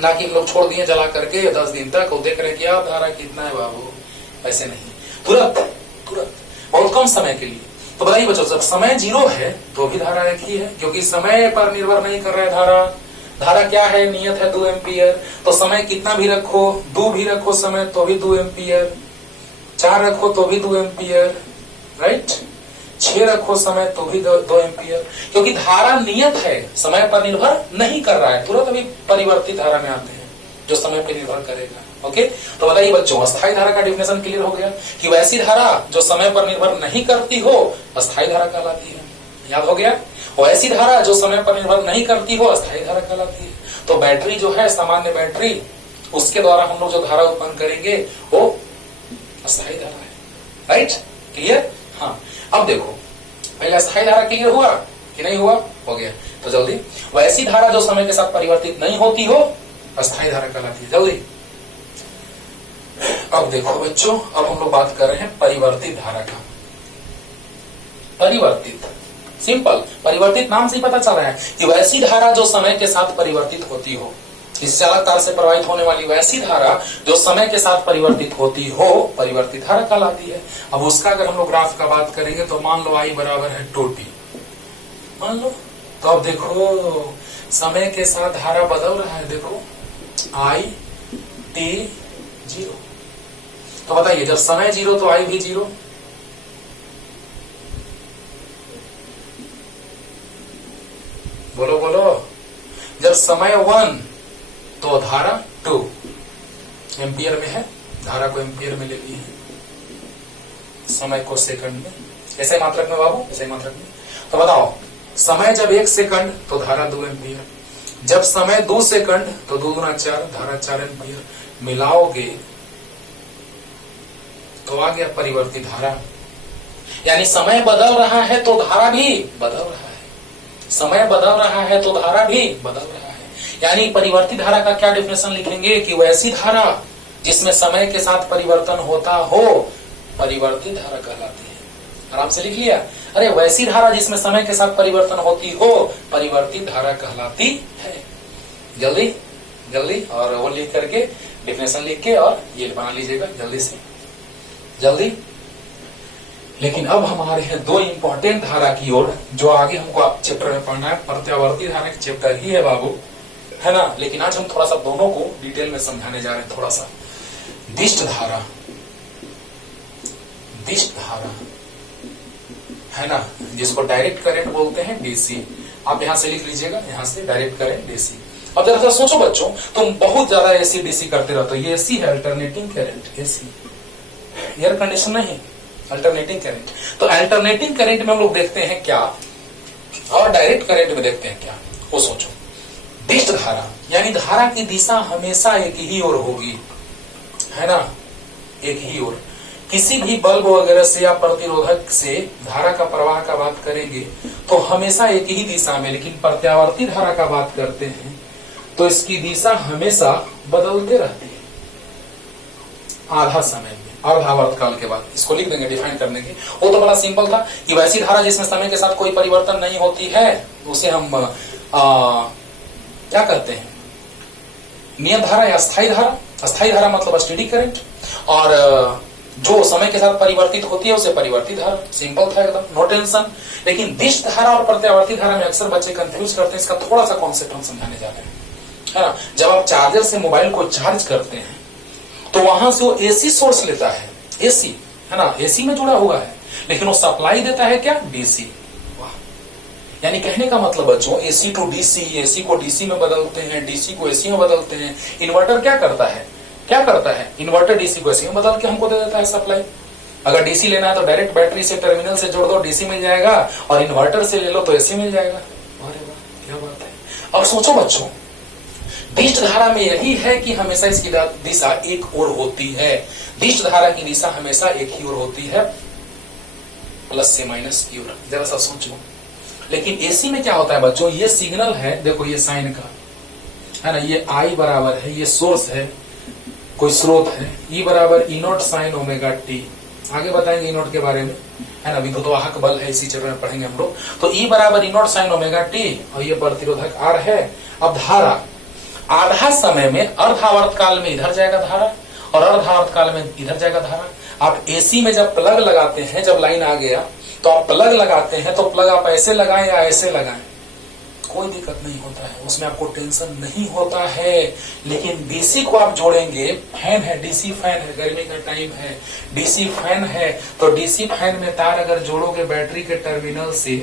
ना कि हम लोग छोड़ दिए जला करके 10 दिन तक और देख रहे हैं कि यार धारा कितना है बाबू, ऐसे नहीं, तुरंत तुरंत बहुत कम समय के लिए। तो बताइए बच्चों, जब समय 0 है तो भी धारा एक ही है, क्योंकि समय पर निर्भर नहीं कर रहा है धारा। धारा क्या है, नियत है 2 एम्पियर, तो समय कितना भी रखो, 2 भी रखो समय तो भी 2 एम्पियर, 4 रखो तो भी 2 एम्पियर, राइट, 6 रखो समय तो भी 2 एम्पियर, क्योंकि धारा नियत है, समय पर निर्भर नहीं कर रहा है। तुरंत अभी परिवर्तित धारा में आते हैं जो समय पर निर्भर करेगा। ओके, तो बताइए बच्चों, अस्थायी धारा का डिफिनेशन क्लियर हो गया कि वैसी धारा जो समय पर निर्भर नहीं करती हो अस्थायी धारा कहलाती है। याद हो गया, वैसी धारा जो समय पर निर्भर नहीं करती हो अस्थायी धारा कहलाती है। तो बैटरी जो है, सामान्य बैटरी, उसके द्वारा हम लोग जो धारा उत्पन्न करेंगे वो अस्थायी धारा है। Right, clear? हाँ, अब देखो, पहले अस्थायी धारा क्लियर हुआ कि नहीं हुआ? हो गया। तो जल्दी, वैसी धारा जो समय के साथ परिवर्तित नहीं होती हो अस्थायी धारा कहलाती है। जल्दी, अब देखो बच्चों, अब हम लोग बात कर रहे हैं परिवर्तित धारा का। परिवर्तित, सिंपल, परिवर्तित नाम से ही पता चल रहा है कि वैसी धारा जो समय के साथ परिवर्तित होती हो, इस चालक तार से प्रवाहित होने वाली वैसी धारा जो समय के साथ परिवर्तित होती हो परिवर्तित धारा कहलाती है। अब उसका अगर हम लोग ग्राफ का बात करेंगे तो मान लो I बराबर है 2t, मान लो। तो अब देखो, समय के साथ धारा बदल रहा है, देखो I t 0। तो बताइए, जब समय 0 तो I भी 0। बोलो बोलो, जब समय 1 तो धारा 2 एम्पियर में है, धारा को एम्पियर में ले ली है, समय को सेकंड में, ऐसे मात्रक में बाबू, ऐसे मात्रक में। तो बताओ, समय जब 1 सेकंड तो धारा 2 एम्पियर, जब समय 2 सेकंड तो 2 गुना 4, धारा 4 एम्पियर। मिलाओगे तो आ गया परिवर्तित धारा। यानी समय बदल रहा है तो धारा भी बदल रहा है, समय बदल रहा है तो धारा भी बदल रहा है। यानी परिवर्तित धारा का क्या डेफिनेशन लिखेंगे कि वैसी धारा जिसमें समय के साथ परिवर्तन होता हो परिवर्तित धारा कहलाती है। आराम से लिख लिया? अरे वैसी धारा जिसमें समय के साथ परिवर्तन होती हो परिवर्तित धारा कहलाती है। जल्दी जल्दी, और वो लिख करके डेफिनेशन लिख के और ये बना लीजिएगा जल्दी से जल्दी। लेकिन अब हम आ रहे हैं 2 इंपॉर्टेंट धारा की ओर, जो आगे हमको आप चैप्टर में पढ़ना है। प्रत्यावर्ती धारा का चैप्टर ही है बाबू, है ना। लेकिन आज हम थोड़ा सा दोनों को डिटेल में समझाने जा रहे हैं। थोड़ा सा दिष्ट धारा, दिष्ट धारा है ना, जिसको डायरेक्ट करंट बोलते हैं, डीसी। आप यहां से लिख लीजिएगा, यहां से डायरेक्ट करंट डीसी। अब जरा सा सोचो बच्चों, तुम बहुत ज्यादा एसी डीसी करते रहते हो। ये एसी है, alternating current, AC, air condition नहीं, अल्टरनेटिंग करंट। तो अल्टरनेटिंग करंट में हम लोग देखते हैं क्या, और डायरेक्ट करंट में देखते हैं क्या, वो सोचो। दिष्ट धारा यानी धारा की दिशा हमेशा एक ही ओर होगी, है ना, एक ही ओर। किसी भी बल्ब वगैरह से या प्रतिरोधक से धारा का प्रवाह का बात करेंगे तो हमेशा एक ही दिशा में, लेकिन प्रत्यावर्ती धारा का बात करते हैं तो इसकी दिशा हमेशा बदलते रहती है आधा समय में, अर्धावर्त काल के बाद। इसको लिख देंगे डिफाइन करने के। वो तो बड़ा सिंपल था कि वैसी धारा जिसमें समय के साथ कोई परिवर्तन नहीं होती है उसे हम क्या करते हैं, नियत धारा या अस्थायी धारा। अस्थायी धारा मतलब स्टेडी करंट, और जो समय के साथ परिवर्तित होती है उसे परिवर्तित धारा। सिंपल था एकदम, नो टेंशन। लेकिन दिष्ट धारा और प्रत्यावर्ती धारा में अक्सर बच्चे कंफ्यूज करते हैं। इसका थोड़ा सा कॉन्सेप्ट हम समझाने जा रहे हैं, है ना। जब आप चार्जर से मोबाइल को चार्ज करते हैं तो वहां से वो एसी सोर्स लेता है, एसी, है ना, एसी में जुड़ा हुआ है, लेकिन वो सप्लाई देता है क्या, डीसी। यानी कहने का मतलब बच्चों, एसी टू डीसी, एसी को डीसी में बदलते हैं, डीसी को एसी में बदलते हैं। इन्वर्टर क्या करता है, क्या करता है, इन्वर्टर डीसी को एसी में बदल के हमको दे देता है सप्लाई। अगर डीसी लेना है तो डायरेक्ट बैटरी से टर्मिनल से जोड़ दो, डीसी मिल जाएगा, और इन्वर्टर से ले लो तो एसी मिल जाएगा। अरे वाह, क्या बात है। अब सोचो बच्चों, दिष्ट धारा में यही है कि हमेशा इसकी दिशा एक ओर होती है। दिष्ट धारा की दिशा हमेशा एक ही ओर होती है, प्लस से माइनस की ओर। जरा सा सोचो। लेकिन एसी में क्या होता है बच्चों, ये सिग्नल है, देखो ये साइन का, है ना, ये आई बराबर है, ये सोर्स है, कोई स्रोत है, ई बराबर ई नॉट साइन ओमेगा टी, आगे बताएंगे ई नोट के बारे में, है ना। विद्युतवाहक बल है, इसी चैप्टर में पढ़ेंगे हम लोग। तो ई बराबर ई नोट साइन ओमेगा टी, और ये प्रतिरोधक आर है। अब धारा आधा समय में अर्धावर्त काल में इधर जाएगा धारा, और अर्धावर्त काल में इधर जाएगा धारा। आप एसी में जब प्लग लगाते हैं, जब लाइन आ गया तो आप प्लग लगाते हैं, तो प्लग आप ऐसे लगाएं या ऐसे लगाएं, कोई दिक्कत नहीं होता है, उसमें आपको टेंशन नहीं होता है। लेकिन डीसी को आप जोड़ेंगे, फैन है, डीसी फैन है, गर्मी का टाइम है, डीसी फैन है, तो डीसी फैन में तार अगर जोड़ोगे बैटरी के टर्मिनल से,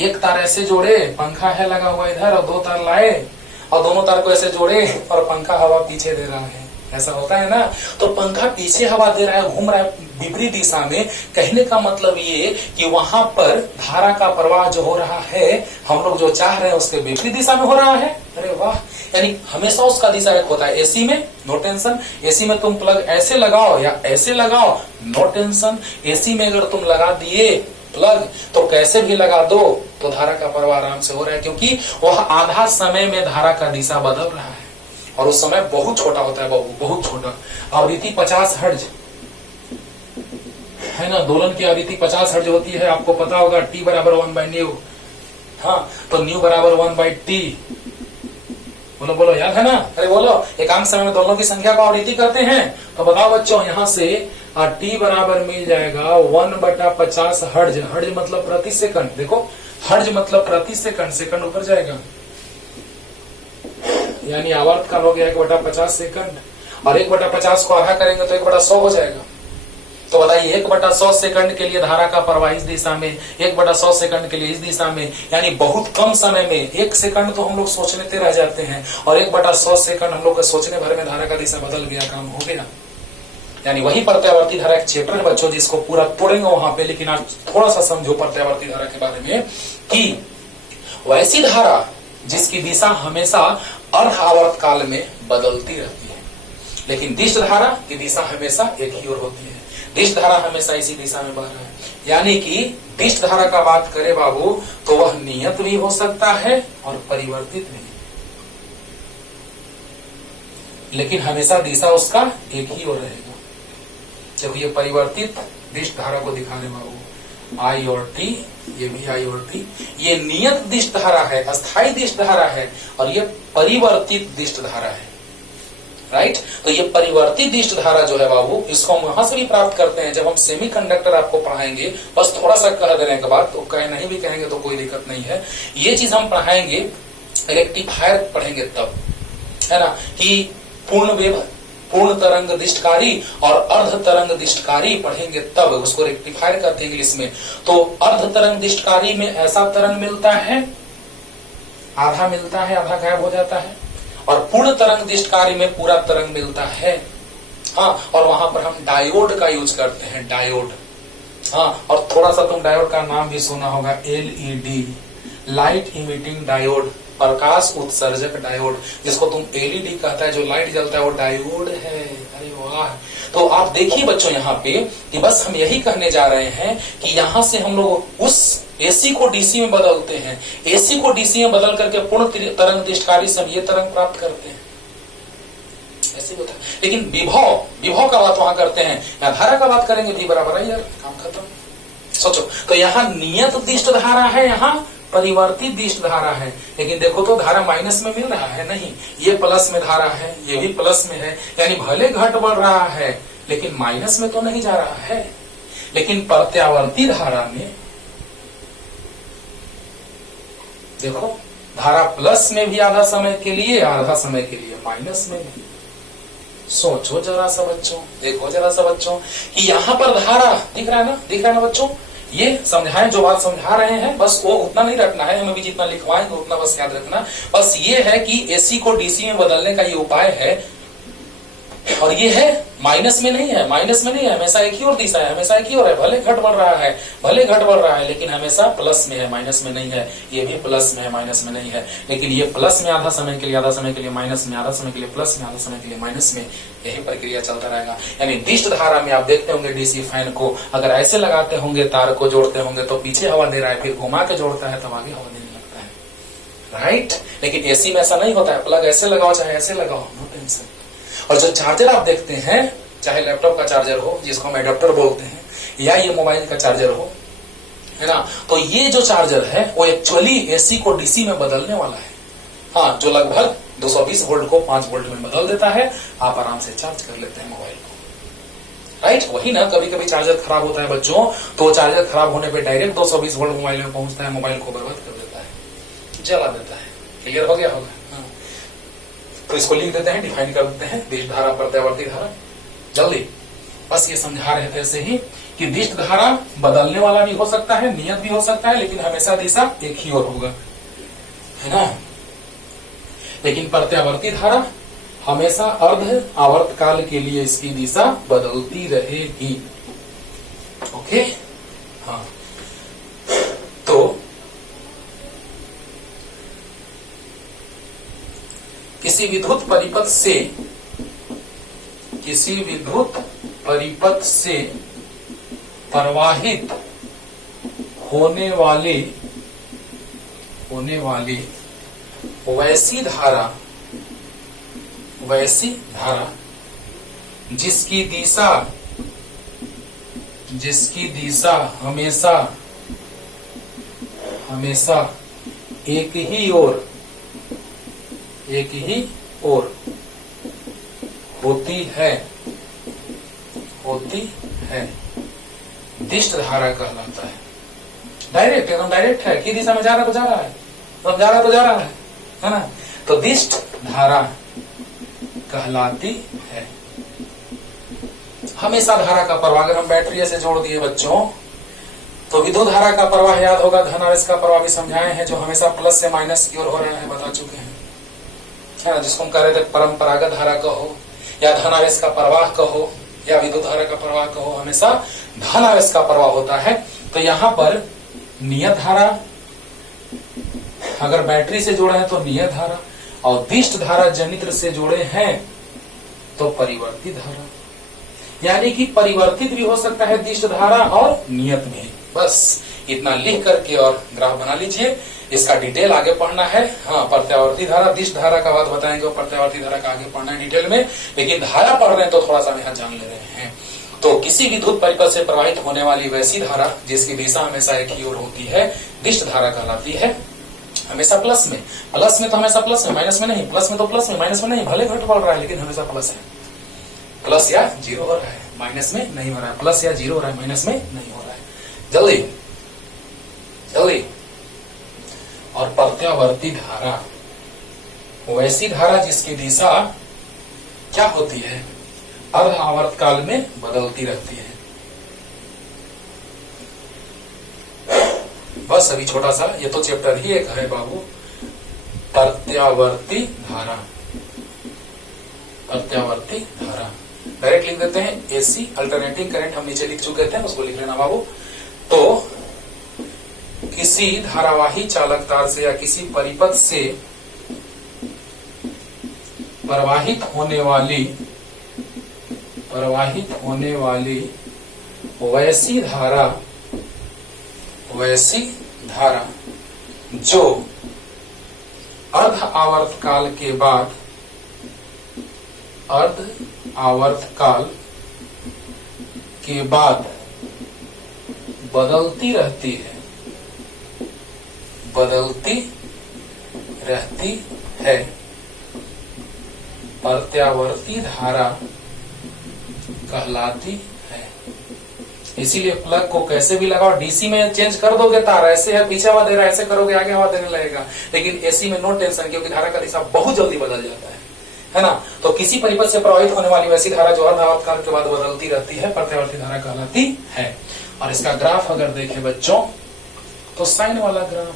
एक तार ऐसे जोड़े, पंखा है लगा हुआ इधर, और दो तार लाए और दोनों तार को ऐसे जोड़े और पंखा हवा पीछे दे रहा है, ऐसा होता है ना। तो पंखा पीछे हवा दे रहा है, घूम रहा है विपरीत दिशा में। कहने का मतलब ये कि वहां पर धारा का प्रवाह जो हो रहा है, हम लोग जो चाह रहे हैं उसके विपरीत दिशा में हो रहा है। अरे वाह, यानी हमेशा उसका दिशा एक होता है। एसी में नो टेंशन, एसी में तुम प्लग ऐसे लगाओ या ऐसे लगाओ, नो टेंशन। एसी में अगर तुम लगा दिए प्लग, तो कैसे भी लगा दो तो धारा का प्रवाह आराम से हो रहा है, क्योंकि वह आधा समय में धारा का दिशा बदल रहा है, और उस समय बहुत छोटा होता है बाबू, बहुत छोटा। आवृत्ति 50 हर्ट्ज है ना, दोलन की आवृत्ति 50 हर्ट्ज होती है, आपको पता होगा। टी बराबर 1/न्यू, हाँ, तो न्यू बराबर 1/टी। बोलो बोलो, याद है ना? अरे बोलो, एकांक समय में दोनों की संख्या को आवृत्ति करते हैं, तो बताओ बच्चों, यहाँ से टी बराबर मिल जाएगा 1/50 हर्ट्ज। हर्ट्ज मतलब प्रति सेकंड, देखो हर्ट्ज मतलब प्रति सेकंड, सेकंड ऊपर जाएगा, यानी आवर्त काल हो गया 1/50 सेकंड, और 1/50 को आधा करेंगे तो 1/100 हो जाएगा। तो बताइए 1/100 सेकंड के लिए धारा का प्रवाह इस दिशा में, 1/100 सेकंड के लिए इस दिशा में, यानी बहुत कम समय में, 1 सेकंड तो हम लोग सोचने रह जाते हैं, और 1/100 सेकंड हम लोग के सोचने भर में धारा का दिशा बदल गया, काम हो गया। यानी वही प्रत्यावर्ती धारा एक चैप्टर है बच्चों, जिसको पूरा तोड़ेंगे वहां पे, लेकिन आज थोड़ा सा समझो प्रत्यावर्ती धारा के बारे में, कि वैसी धारा जिसकी दिशा हमेशा अर्ध आवर्त काल में बदलती रहती है, लेकिन दिष्ट धारा की दिशा हमेशा एक ही ओर होती है। दिष्ट धारा हमेशा इसी दिशा में बह रहा है, यानी कि दिष्ट धारा का बात करें बाबू, तो वह नियत भी हो सकता है और परिवर्तित भी, लेकिन हमेशा दिशा उसका एक ही ओर रहेगा। जब ये परिवर्तित दिष्ट धारा को दिखा रहे बाबू, आई और टी, ये भी आई और टी, ये नियत दिष्ट धारा है, अस्थायी दिष्ट धारा है, और ये परिवर्तित दिष्ट धारा है, राइट। तो ये परिवर्तित दिष्ट धारा जो है बाबू, इसको हम वहां से भी प्राप्त करते हैं जब हम सेमीकंडक्टर आपको पढ़ाएंगे। बस थोड़ा सा कह देने के बाद, तो कहे नहीं भी कहेंगे तो कोई दिक्कत नहीं है, ये चीज हम पढ़ाएंगे, रेक्टिफायर पढ़ेंगे तब, है ना, कि पूर्ण वेव, पूर्ण तरंग दिष्टकारी और अर्ध तरंग दिष्टकारी पढ़ेंगे तब, उसको रेक्टिफायर कहते हैं इंग्लिश में। तो अर्ध तरंग दिष्टकारी में ऐसा तरंग मिलता है, आधा मिलता है, आधा गायब हो जाता है, और पूर्ण तरंग दिष्टकारी में पूरा तरंग मिलता है, हाँ। और वहां पर हम डायोड का यूज करते हैं, डायोड, हाँ। और थोड़ा सा तुम डायोड का नाम भी सुना होगा, एलईडी, लाइट इमिटिंग डायोड, प्रकाश उत्सर्जक डायोड, जिसको तुम एलईडी कहता है, जो लाइट जलता है वो डायोड है। अरे वाह, तो आप देखिए बच्चों यहाँ पे कि बस हम यही कहने जा रहे हैं कि यहाँ से हम लोग उस एसी को डीसी में बदलते हैं, एसी को डीसी में बदल करके पूर्ण तरंग दिष्टकारी से हम ये तरंग प्राप्त करते हैं, ऐसे होता है। लेकिन विभव का बात वहां करते हैं, यहाँ धारा का बात करेंगे, भी बराबर है यार, काम खत्म। सोचो, तो यहाँ नियत दिष्ट धारा है, यहाँ परिवर्तित दिष्ट धारा है, लेकिन देखो तो धारा माइनस में मिल रहा है, नहीं, ये प्लस में धारा है, ये भी प्लस में है, यानी भले घट बढ़ रहा है लेकिन माइनस में तो नहीं जा रहा है। लेकिन प्रत्यावर्ती धारा में देखो, धारा प्लस में भी आधा समय के लिए, आधा समय के लिए माइनस में भी। सोचो जरा सा बच्चों, देखो जरा सा बच्चों कि यहाँ पर धारा दिख रहा है ना, दिख रहा है ना बच्चों, ये समझाएं, जो बात समझा रहे हैं बस वो उतना नहीं रखना है, हमें भी जितना लिखवाएंगे उतना बस याद रखना। बस ये है कि एसी को डीसी में बदलने का ये उपाय है, और ये है माइनस में नहीं है, माइनस में नहीं है, हमेशा एक ही ओर दिशा है, हमेशा एक ही ओर है, भले घट बढ़ रहा है, भले घट बढ़ रहा है, लेकिन हमेशा प्लस में है, माइनस में नहीं है। ये भी प्लस में है, माइनस में नहीं है, लेकिन ये प्लस में आधा समय के लिए, आधा समय के लिए माइनस में, आधा समय के लिए प्लस में, आधा समय के लिए माइनस में, यही प्रक्रिया चलता रहेगा। यानी दिष्ट धारा में आप देखते होंगे डीसी फैन को अगर ऐसे लगाते होंगे, तार को जोड़ते होंगे तो पीछे हवा दे रहा है, फिर घुमा के जोड़ता है तब आगे हवा देने लगता है, राइट। लेकिन एसी में ऐसा नहीं होता है, प्लग ऐसे लगाओ चाहे ऐसे लगाओ, नो टेंशन। और जो चार्जर आप देखते हैं चाहे लैपटॉप का चार्जर हो जिसको हम एडाप्टर बोलते हैं, या ये मोबाइल का चार्जर हो, है ना, तो ये जो चार्जर है वो एक्चुअली एसी को डीसी में बदलने वाला है। हाँ, जो लगभग 220 वोल्ट को 5 वोल्ट में बदल देता है। आप आराम से चार्ज कर लेते हैं मोबाइल को, राइट। वही ना, कभी कभी चार्जर खराब होता है बच्चों, तो चार्जर खराब होने पे डायरेक्ट 220 वोल्ट मोबाइल में पहुंचता है, मोबाइल को बर्बाद कर देता है, जला देता है। क्लियर हो गया होगा? हाँ। तो इसको लिख देते हैं, डिफाइन कर देते हैं, दिष्ट धारा प्रत्यावर्ती धारा। जल्दी, बस ये समझा रहे थे ऐसे ही कि दिष्ट धारा बदलने वाला भी हो सकता है, नियत भी हो सकता है, लेकिन हमेशा दिशा एक ही ओर होगा, है ना। लेकिन प्रत्यावर्ती धारा हमेशा अर्ध आवर्त काल के लिए इसकी दिशा बदलती रहेगी। ओके, हाँ। तो किसी विद्युत परिपथ से प्रवाहित होने वाली वैसी धारा जिसकी दिशा हमेशा एक ही ओर होती है दिष्ट धारा कहलाता है। डायरेक्ट, एकदम डायरेक्ट है, कि दिशा में जा रहा तो जा रहा है, तो जा रहा तो जा रहा है ना। तो दिष्ट धारा कहलाती है। हमेशा धारा का प्रवाह, अगर हम बैटरी से जोड़ दिए बच्चों, तो विद्युत धारा का प्रवाह याद होगा, धन आवेश का प्रवाह भी समझाए हैं, जो हमेशा प्लस से माइनस की ओर हो रहा है, बता चुके हैं, है ना। जिसको हम कह रहे थे परंपरागत धारा कहो, या धन आवेश का प्रवाह कहो, या विद्युत धारा का प्रवाह कहो, हमेशा धन आवेश का प्रवाह होता है। तो यहाँ पर नियत धारा, अगर बैटरी से जोड़े हैं तो नियत धारा, और दिष्ट धारा जनित्र से जोड़े हैं तो परिवर्तित धारा। यानी कि परिवर्तित भी हो सकता है दिष्ट धारा और नियत भी। बस इतना लिख करके और ग्राफ बना लीजिए। इसका डिटेल आगे पढ़ना है। हाँ, प्रत्यावर्ती धारा, दिष्ट धारा का बात बताएंगे, और प्रत्यावर्ती धारा का आगे पढ़ना है डिटेल में, लेकिन धारा पढ़ रहे हैं तो थोड़ा सा यहाँ जान ले रहे हैं। तो किसी विद्युत परिपथ से प्रवाहित होने वाली वैसी धारा जिसकी दिशा हमेशा एक ही ओर होती है, दिष्ट धारा कहलाती है। हमेशा प्लस में तो हमेशा प्लस में, माइनस में नहीं, प्लस में तो प्लस में, माइनस में नहीं, भले घट बढ़ रहा है लेकिन हमेशा प्लस है। प्लस या जीरो हो रहा है, माइनस में नहीं हो रहा है, प्लस या जीरो हो रहा है, माइनस में नहीं हो रहा है। जल्दी जल्दी। और प्रत्यावर्ती धारा वैसी धारा जिसकी दिशा क्या होती है, अर्ध आवर्त काल में बदलती रहती है। बस अभी छोटा सा, ये तो चैप्टर ही एक है बाबू, प्रत्यावर्ती धारा। प्रत्यावर्ती धारा डायरेक्ट लिख देते हैं, एसी अल्टरनेटिंग करंट हम नीचे लिख चुके थे, उसको लिख लेना बाबू। तो किसी धारावाही चालक तार से या किसी परिपथ से प्रवाहित होने वाली वैसी धारा जो अर्ध आवर्त काल के बाद बदलती रहती है, प्रत्यावर्ती धारा कहलाती है। इसीलिए प्लग को कैसे भी लगाओ, डीसी में चेंज कर दोगे तार, ऐसे है पीछे हवा दे रहा है, ऐसे करोगे आगे हवा देने लगेगा, लेकिन एसी में नो टेंशन, क्योंकि धारा का दिशा बहुत जल्दी बदल जाता है ना। तो किसी परिपथ से प्रवाहित होने वाली वैसी धारा जो अर्ध आवर्त काल के बाद बदलती रहती है, प्रत्यावर्ती धारा कहलाती है। और इसका ग्राफ अगर देखें बच्चों, तो साइन वाला ग्राफ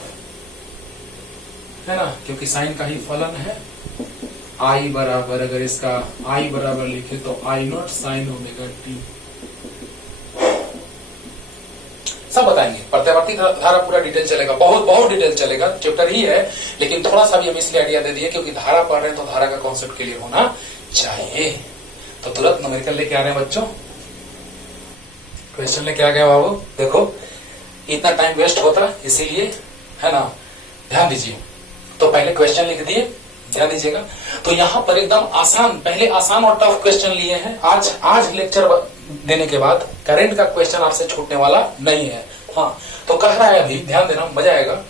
है ना, क्योंकि साइन का ही फलन है। आई बराबर, अगर इसका आई बराबर लिखे तो आई नॉट साइन ओमेगा टी, सब बताएंगे। प्रत्यावर्ती धारा पूरा डिटेल चलेगा, बहुत डिटेल चलेगा, चैप्टर ही है, लेकिन थोड़ा सा भी हम इसलिए आइडिया दे दिए क्योंकि धारा पढ़ रहे हैं तो धारा का कॉन्सेप्ट क्लियर होना चाहिए। तो तुरंत न्यूमेरिकल लेके आ रहे हैं बच्चों, क्वेश्चन लेके आ गया बाबू। देखो इतना टाइम वेस्ट होता इसीलिए, है ना, ध्यान दीजिए। तो पहले क्वेश्चन लिख दिए, ध्यान दीजिएगा। तो यहां पर एकदम आसान, पहले आसान और टफ क्वेश्चन लिए हैं। आज लेक्चर देने के बाद करंट का क्वेश्चन आपसे छूटने वाला नहीं है। हाँ, तो कह रहा है अभी, ध्यान देना, मजा आएगा।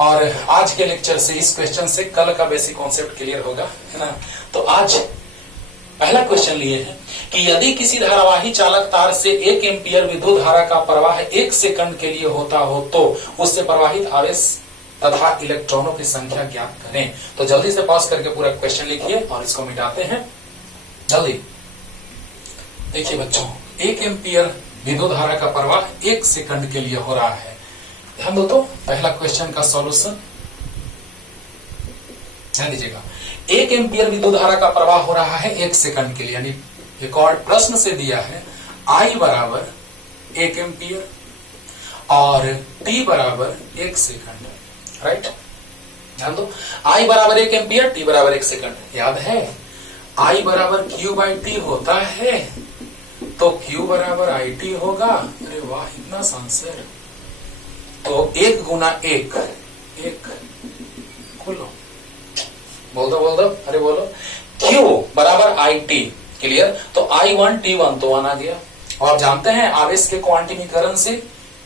और आज के लेक्चर से, इस क्वेश्चन से कल का बेसिक कॉन्सेप्ट क्लियर होगा, है ना। तो आज पहला क्वेश्चन लिए हैं कि यदि किसी धारावाही चालक तार से 1 एम्पीयर विद्युत धारा का प्रवाह 1 सेकंड के लिए होता हो तो उससे प्रवाहित आवेश तथा इलेक्ट्रॉनों की संख्या ज्ञात करें। तो जल्दी से पॉज करके पूरा क्वेश्चन लिखिए और इसको मिटाते हैं जल्दी। देखिए बच्चों, 1 एम्पीयर विद्युत धारा का प्रवाह 1 सेकंड के लिए हो रहा है। ध्यान दो, तो पहला क्वेश्चन का सॉल्यूशन ध्यान दीजिएगा। 1 एम्पीयर विद्युत धारा का प्रवाह हो रहा है 1 सेकंड के लिए, यानी एक और प्रश्न से दिया है I बराबर 1 एम्पीयर और T बराबर 1 सेकंड, राइट। ध्यान दो, I बराबर 1 एम्पीयर, T बराबर 1 सेकंड। याद है I बराबर Q बाई T होता है, तो Q बराबर IT होगा। अरे वाह, इतना आंसर। तो 1 गुना 1 खोलो, बोल दो, अरे बोलो। Q बराबर IT, क्लियर। तो I1 T1 तो 1 आ गया। और जानते हैं आवेश के क्वांटिमीकरण से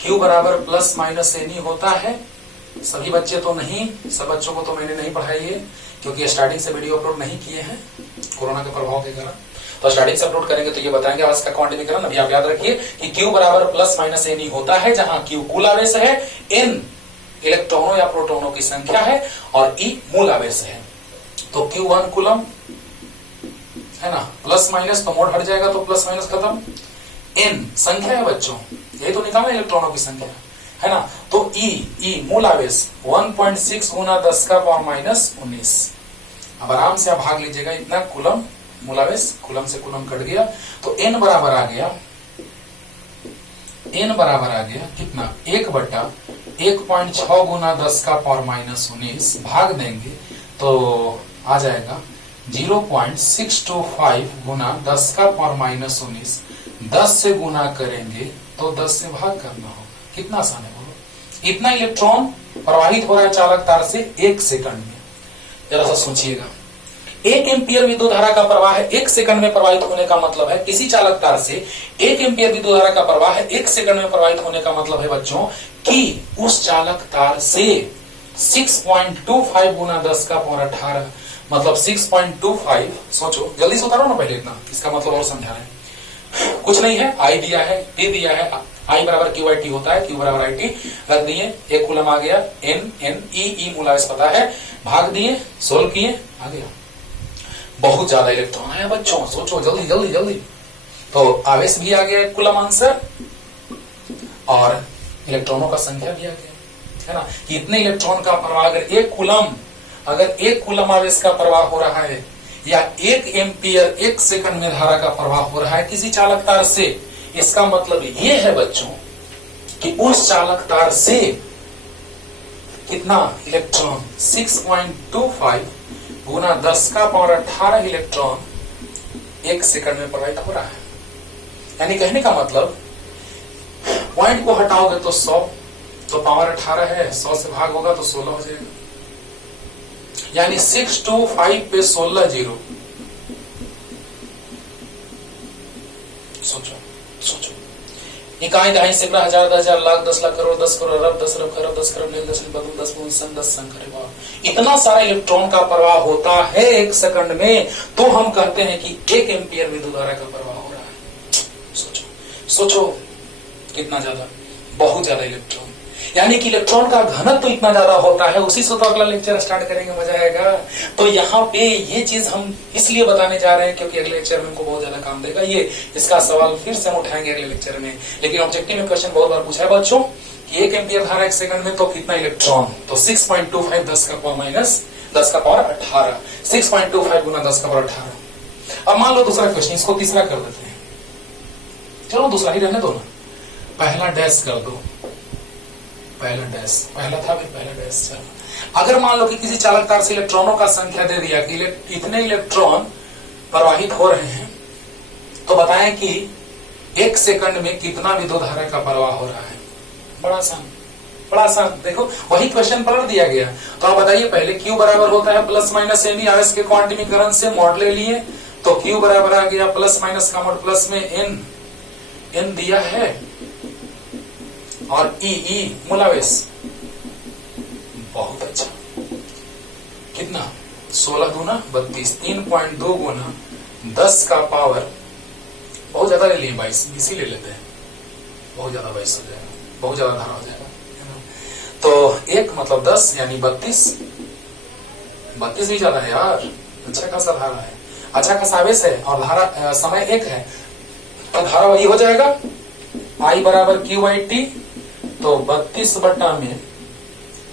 Q बराबर प्लस माइनस एनी होता है। सभी बच्चे तो नहीं, सब बच्चों को तो मैंने नहीं पढ़ाई है, क्योंकि स्टार्टिंग से वीडियो अपलोड नहीं किए हैं कोरोना के प्रभाव के कारण। तो स्टार्टिंग से अपलोड करेंगे तो ये बताएंगे आवेश का क्वांटिमीकरण। अभी आप याद रखिए कि Q बराबर प्लस माइनस एनी होता है, जहां Q कुल आवेश है, N इलेक्ट्रॉनों या प्रोटॉनों की संख्या है और E मूल आवेश है। तो Q1 कूलम है ना, प्लस माइनस तो मोड हट जाएगा, तो प्लस माइनस खत्म। N संख्या है बच्चों, यही तो निकाला इलेक्ट्रॉनों की संख्या, है ना। तो E मूल आवेश 1.6 गुना 10 का पावर माइनस 19। अब आराम से आप भाग लीजिएगा, इतना कूलम मूल आवेश, कूलम से कूलम कट गया, तो N बराबर आ गया कितना, 1/1.6 गुना 10 का पावर माइनस 19, भाग देंगे तो आ जाएगा 0.625 गुना 10 का पावर माइनस 19। 10 से गुना करेंगे तो 10 से भाग करना होगा। कितना आसान है बोलो। इतना इलेक्ट्रॉन प्रवाहित हो रहा है चालक तार से 1 सेकंड में। जरा सा सोचिएगा, 1 एम्पीयर विद्युत धारा का प्रवाह 1 सेकंड में प्रवाहित होने का मतलब है, किसी चालक तार से 1 एम्पीयर विद्युत धारा का प्रवाह 1 सेकंड में प्रवाहित होने का मतलब है बच्चों कि उस चालक तार से 6.25 गुना 10 का पावर 18, मतलब 6.25। सोचो, जल्दी से उतारो ना पहले इतना, इसका मतलब और समझा रहे हैं। कुछ नहीं है, I दिया है, T दिया है, I बराबर Q बाई T होता है, Q बराबर IT रख दिए, 1 कूलम आ गया, N E मूल आवेश पता है, भाग दिए, सोल्व किए, आ गया। बहुत ज्यादा इलेक्ट्रॉन आया बच्चों, सोचो जल्दी। तो आवेश भी आ गया 1 कूलम आंसर, और इलेक्ट्रॉनों का संख्या भी आ गया, है ना। कि इतने इलेक्ट्रॉन का प्रवाह, अगर 1 कूलम आवेश का प्रवाह हो रहा है, या 1 एम्पीयर 1 सेकंड में धारा का प्रवाह हो रहा है किसी चालक तार से, इसका मतलब ये है बच्चों कि उस चालक तार से कितना इलेक्ट्रॉन, 6.25 गुना 10 का पावर 18 इलेक्ट्रॉन 1 सेकंड में प्रवाहित हो रहा है। यानी कहने का मतलब, पॉइंट को हटाओगे तो 100, तो पावर 18 है, 100 से भाग होगा तो 16 हो जाएगा। यानी 625 पे 16 जीरो। सोचो इकाई दहाई सैकड़ा हजार 10,000 लाख 10 लाख करोड़ 10 करोड़ अरब 10 अरब खरब 10 खरब 10 बदल 10 सन 10 संख्या, इतना सारा इलेक्ट्रॉन का प्रवाह होता है 1 सेकंड में, तो हम कहते हैं कि 1 एम्पीयर विद्युत धारा का प्रवाह हो रहा है। सोचो कितना ज्यादा, बहुत ज्यादा इलेक्ट्रॉन। यानी कि इलेक्ट्रॉन का घनत्व तो इतना ज्यादा होता है। उसी से तो अगला लेक्चर स्टार्ट करेंगे, मजा आएगा। तो यहाँ पे ये चीज हम इसलिए बताने जा रहे हैं क्योंकि अगले लेक्चर में हमको बहुत ज्यादा काम देगा। ये इसका सवाल फिर से हम उठाएंगे अगले लेक्चर में। लेकिन ऑब्जेक्टिव में क्वेश्चन बहुत बार पूछा है बच्चों कि 1 एम्पीयर धारा 1 सेकंड में तो कितना इलेक्ट्रॉन, तो 6.25 10 का पावर माइनस 10 का पावर 18, 6.25 गुना 10 का पावर 18। अब मान लो दूसरा क्वेश्चन, इसको तीसरा कर देते हैं। चलो दूसरा ही रहने दो ना, पहला डैश कर दो, पहला डैश, पहला था फिर पहला डैश। चलो अगर मान लो कि किसी चालक तार से इलेक्ट्रॉनों का संख्या दे दिया कि इतने इलेक्ट्रॉन प्रवाहित हो रहे हैं, तो बताएं कि 1 सेकंड में कितना विद्युत धारा का प्रवाह हो रहा है। बड़ा आसान, बड़ा आसान, देखो वही क्वेश्चन पलट दिया गया। तो आप बताइए, पहले क्यू बराबर होता है प्लस माइनस एन, आवेश के क्वांटिमीकरण से मॉड ले लिए, तो क्यू बराबर आ गया प्लस माइनस का मॉड प्लस में एन दिया है और ई मूलावेश। बहुत अच्छा, कितना 16 दूना 32, 3.2 गुना 10 का पावर, बहुत ज्यादा ले लिए 22, इसी ले लेते हैं, बहुत ज्यादा 22 हो जाएगा, बहुत ज्यादा धारा हो जाएगा। तो 1 मतलब 10 यानी 32 भी ज्यादा है यार, अच्छा खासा धारा है, अच्छा खासा आवेश है और धारा समय 1 है, तो धारा वही हो जाएगा I बराबर क्यू बाई टी, तो 32 बटा में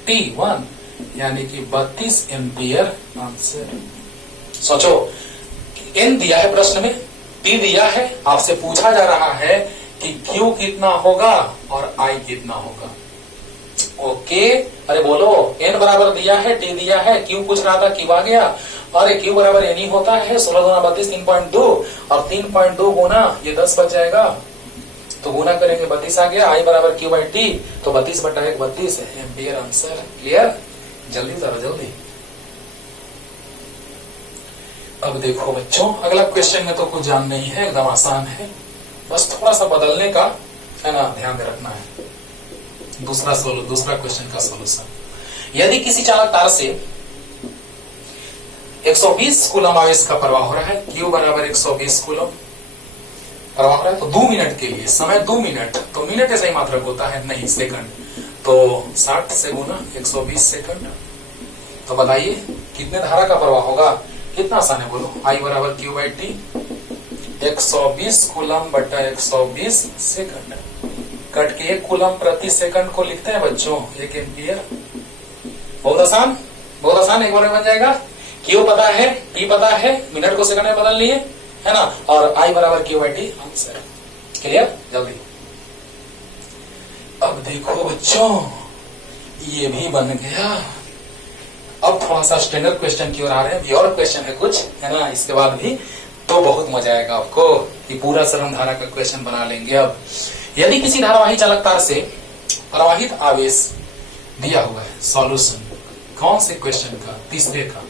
T1 यानी कि 32 एम्पियर आंसर। सोचो, N दिया है प्रश्न में, T दिया है, आपसे पूछा जा रहा है कि Q कितना होगा और I कितना होगा। ओके, अरे बोलो, N बराबर दिया है, T दिया है, Q पूछ रहा था, Q आ गया, अरे Q बराबर N ही होता है, 16 गुना 32 3.2 और 3.2 गुना ये 10 बच जाएगा, तो गुना करेंगे 32 आ गया, I बराबर Q बाई टी, तो 32 बटा 1 32 एम्पियर आंसर। क्लियर? जल्दी जरा जल्दी। अब देखो बच्चों, अगला क्वेश्चन में तो कुछ जान नहीं है, एकदम आसान है, बस थोड़ा सा बदलने का है ना, ध्यान रखना है। दूसरा क्वेश्चन का सॉल्यूशन, यदि किसी चालक तार से 120 कूलम आवेश का प्रवाह हो रहा है, Q बराबर 120 कूलम प्रवाह हो रहा है, तो 2 मिनट के लिए, समय 2 मिनट, तो मिनट ऐसा ही मात्रक होता है, नहीं सेकंड, तो 60 से गुना 120 सेकंड, तो बताइए कितने धारा का प्रवाह होगा। कितना आसान है, बोलो। I बराबर Q बाई टी, 120 कूलम बटा 120 सेकंड, कट के 1 कूलम प्रति सेकंड को लिखते हैं बच्चों 1 एम्पियर। बहुत आसान, बहुत आसान, एक बार में बन जाएगा। Q पता है, T पता है, मिनट को सेकंड में बदल लिए, है ना, और I बराबर Q by T answer. Clear? जल्दी। अब देखो बच्चों, ये भी बन गया। अब थोड़ा सा स्टैंडर्ड क्वेश्चन की ओर आ रहे हैं, ये और क्वेश्चन है कुछ, है ना, इसके बाद भी तो बहुत मजा आएगा आपको कि पूरा सरल धारा का क्वेश्चन बना लेंगे। अब यदि किसी धारावाही चालक तार से प्रवाहित आवेश दिया हुआ है, सॉल्यूशन कौन से क्वेश्चन का, तीसरे का,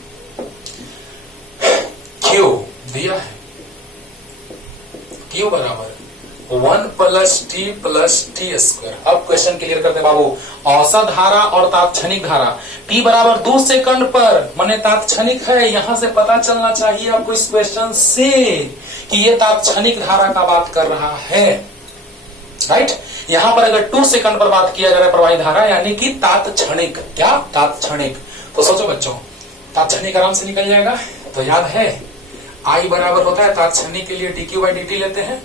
Q दिया है, Q बराबर 1 प्लस टी स्क्वायर। अब क्वेश्चन क्लियर करते बाबू, औसत धारा और तात्क्षणिक धारा, T बराबर 2 सेकंड पर, माने तात्क्षणिक है, यहां से पता चलना चाहिए आपको इस क्वेश्चन से कि ये तात्क्षणिक धारा का बात कर रहा है, राइट। यहां पर अगर 2 सेकंड पर बात किया जा रहा है प्रवाही धारा, यानी कि तात्क्षणिक, क्या तात्क्षणिक, तो सोचो बच्चों, तात्क्षणिक आराम से निकल जाएगा। तो याद है I बराबर होता है तात्क्षणिक के लिए dq बाई dt लेते हैं,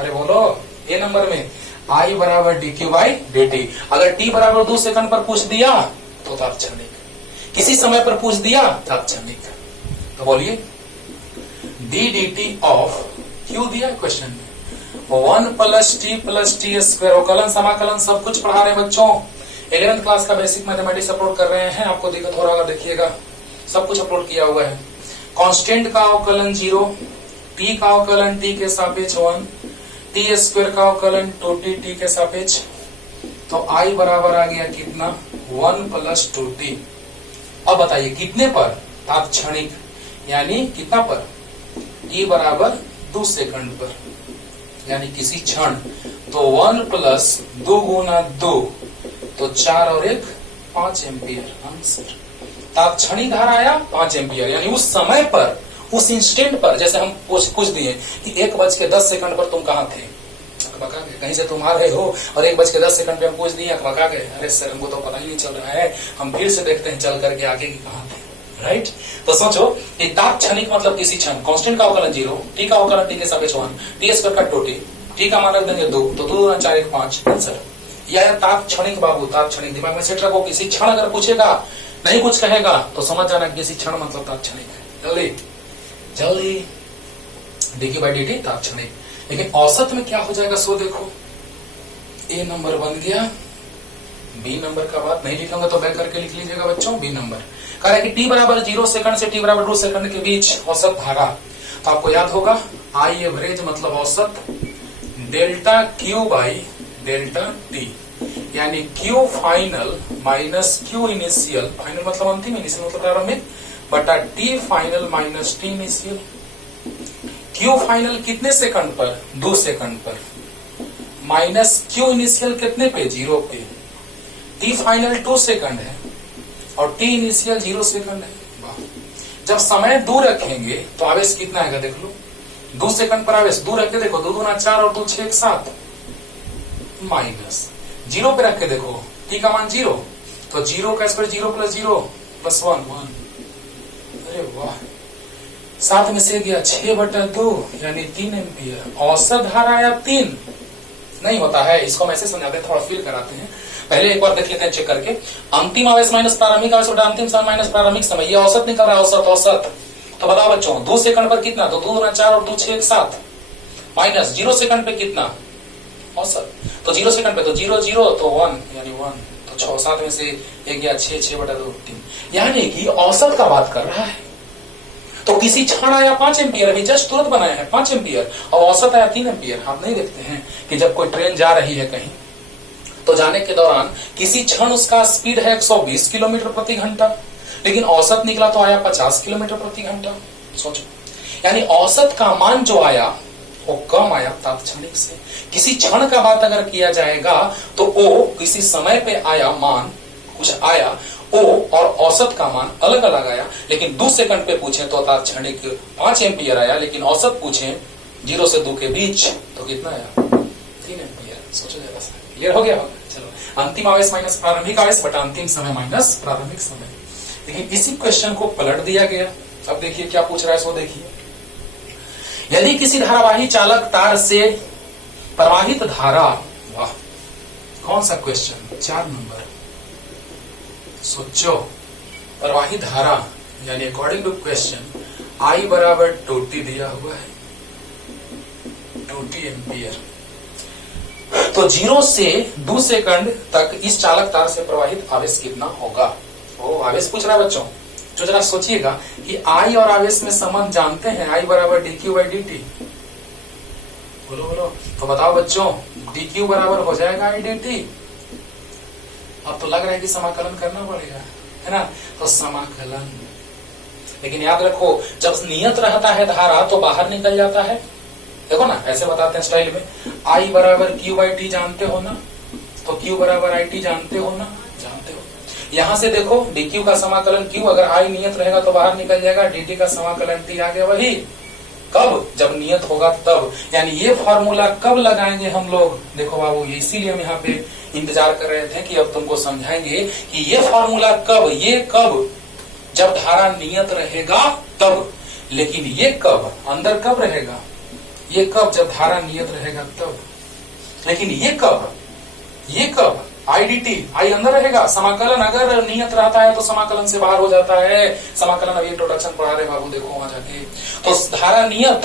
अरे बोलो, ए नंबर में I बराबर dq बाई dt। अगर t बराबर 2 सेकंड पर पूछ दिया तो तात्क्षणिक, किसी समय पर पूछ दिया तात्क्षणिक, तो बोलिए d dt ऑफ q दिया क्वेश्चन में, 1 प्लस टी स्क्वायर, अवकलन समाकलन सब कुछ पढ़ा रहे हैं बच्चों, 11th क्लास का बेसिक मैथमेटिक्स अपलोड कर रहे हैं, आपको दिक्कत हो रहा होगा, देखिएगा सब कुछ अपलोड किया हुआ है। कांस्टेंट का अवकलन 0, t का अवकलन t के सापेक्ष 1, टी स्क्वायर का अवकलन 2t के सापेक्ष, तो I बराबर आ गया कितना, 1 प्लस 2t। अब बताइए कितने पर, तात्क्षणिक, यानी कितना पर, t बराबर 2 सेकंड पर, यानी किसी क्षण, तो 1 प्लस 2 गुना 2, तो 4 और 1 5 एम्पियर आंसर। तात्क्षणिक धारा आया 5 एम्पियर, यानी उस समय पर, उस इंस्टेंट पर, जैसे हम पूछ दिए कि 1:10 पर तुम कहाँ थे, अकबका गए, कहीं से तुम आ रहे हो, और 1:10 पे हम पूछ दिए, अकबका गए, अरे सर हमको तो पता ही नहीं चल रहा है, हम फिर से देखते हैं चल करके आगे की कहाँ थे, राइट। तो सोचो कि तात्क्षणिक मतलब किसी क्षण, कांस्टेंट का अवकलन 0, टी का अवकलन टी के सापेक्ष 1, टी स्क्वायर का 2t, टी का मान रख देंगे 2, तो 2 गुना 4 1 5 आंसर। यह तात्क्षणिक बाबू, तात्क्षणिक दिमाग में सेट रखो, किसी क्षण अगर पूछेगा, नहीं कुछ कहेगा तो समझ जाना किसी क्षण मतलब तात्क्षणिक है। जल्दी जल्दी, dq बाई dt तात्क्षणिक, लेकिन औसत में क्या हो जाएगा, सो देखो, ए नंबर बन गया, बी नंबर का बात नहीं लिखूंगा तो बैक करके लिख लीजिएगा बच्चों, बी नंबर कह रहा है कि t बराबर 0 सेकंड से t बराबर 2 सेकंड के बीच औसत धारा, तो आपको याद होगा I एवरेज मतलब औसत, delta Q by delta T, यानी Q final minus Q initial, final मतलब अंतिम, इनिशियल मतलब प्रारंभिक, बटा T final minus T initial. Q final कितने सेकंड पर? 2 सेकंड पर, माइनस Q इनिशियल कितने पे? 0 पे। T फाइनल 2 सेकंड है और T इनिशियल 0 सेकंड है। जब समय 2 रखेंगे तो आवेश कितना आएगा देख लो, 2 सेकंड पर आवेश 2 रख के देखो, 2 दूना 4 और 2 6 7, माइनस 0 पे रख के देखो, T का मान 0, तो 0 का स्क्वायर 0 प्लस 0 प्लस 1 1। अरे वाह, 7 में से गया 6/2 यानी 3 एम्पियर। औसत धारा आया 3, नहीं होता है, इसको हम ऐसे समझाते हैं, थोड़ा फील कराते हैं। पहले एक बार देख लेते हैं चेक करके, अंतिम आवेश माइनस प्रारंभिक आवेश बटा अंतिम समय माइनस प्रारंभिक समय, ये औसत निकल रहा है, औसत। तो बताओ बच्चों 2 सेकंड पर कितना? तो 2 दूना 4 और 2 6 7, माइनस 0 सेकंड पे कितना? औसत। तो 0 सेकंड पे तो 0 0 तो 1 यानी 1, तो 6 7 में से एक गया 6 6/2 3, यानी कि औसत का बात कर रहा है। तो किसी क्षण आया 5 एम्पियर, अभी जस्ट तुरंत बनाया है 5 एम्पियर, और औसत आया 3 एम्पियर। आप नहीं देखते हैं कि जब कोई ट्रेन जा रही है कहीं, तो जाने के दौरान किसी क्षण उसका स्पीड है 120 किलोमीटर प्रति घंटा, लेकिन औसत निकला तो आया 50 किलोमीटर प्रति घंटा। सोचो, यानी औसत का मान जो आया वो कम आया तात्क्षणिक से। किसी क्षण का बात अगर किया जाएगा तो ओ किसी समय पे आया मान कुछ आया, ओ और औसत का मान अलग अलग आया। लेकिन 2 सेकंड पे पूछे तो तात्क्षणिक 5 एम्पियर आया, लेकिन औसत पूछे 0 से 2 के बीच तो कितना आया? 3 एम्पियर। सोचो जरा सा, क्लियर हो गया होगा? चलो, अंतिम आवेश माइनस प्रारंभिक आवेश बटा अंतिम समय माइनस प्रारंभिक समय। लेकिन इसी क्वेश्चन को पलट दिया गया। अब देखिए क्या पूछ रहा है, सो देखिए, यदि किसी धारावाही चालक तार से प्रवाहित धारा, वाह कौन सा क्वेश्चन, 4 नंबर। सोचो, प्रवाहित धारा यानी अकॉर्डिंग टू क्वेश्चन I बराबर 2T दिया हुआ है, 2T एम्पियर। तो 0 से 2 सेकंड तक इस चालक तार से प्रवाहित आवेश कितना होगा? वो आवेश पूछ रहा है बच्चों। तो जरा सोचिएगा कि I और आवेश में संबंध जानते हैं, I बराबर dQ/dt। बोलो बोलो, तो बताओ बच्चों, dQ बराबर हो जाएगा I/dt। अब तो लग रहा है कि समाकलन करना पड़ेगा, है ना? तो समाकलन, लेकिन याद रखो जब नियत रहता है धारा तो बाहर निकल जाता है। देखो ना, ऐसे बताते हैं स्टाइल में, I बराबर Q/T जानते हो ना, तो Q बराबर IT जानते हो ना, जानते हो। यहां से देखो dQ का समाकलन Q, अगर I नियत रहेगा तो बाहर निकल जाएगा, dt का समाकलन T आ गया। वही कब? जब नियत होगा तब। यानी ये फॉर्मूला कब लगाएंगे हम लोग? देखो बाबू, ये इसीलिए हम यहाँ पे इंतजार कर रहे थे कि अब तुमको समझाएंगे कि ये फॉर्मूला कब, ये कब, जब धारा नियत रहेगा तब। लेकिन ये कब, अंदर कब रहेगा? ये कब? जब धारा नियत रहेगा तब। लेकिन ये कब, ये कब? I/dt, I अंदर रहेगा। समाकलन अगर नियत रहता है तो समाकलन से बाहर हो जाता है। समाकलन अभी इंट्रोडक्शन पढ़ा रहे बाबू, देखो वहां जाके। तो धारा नियत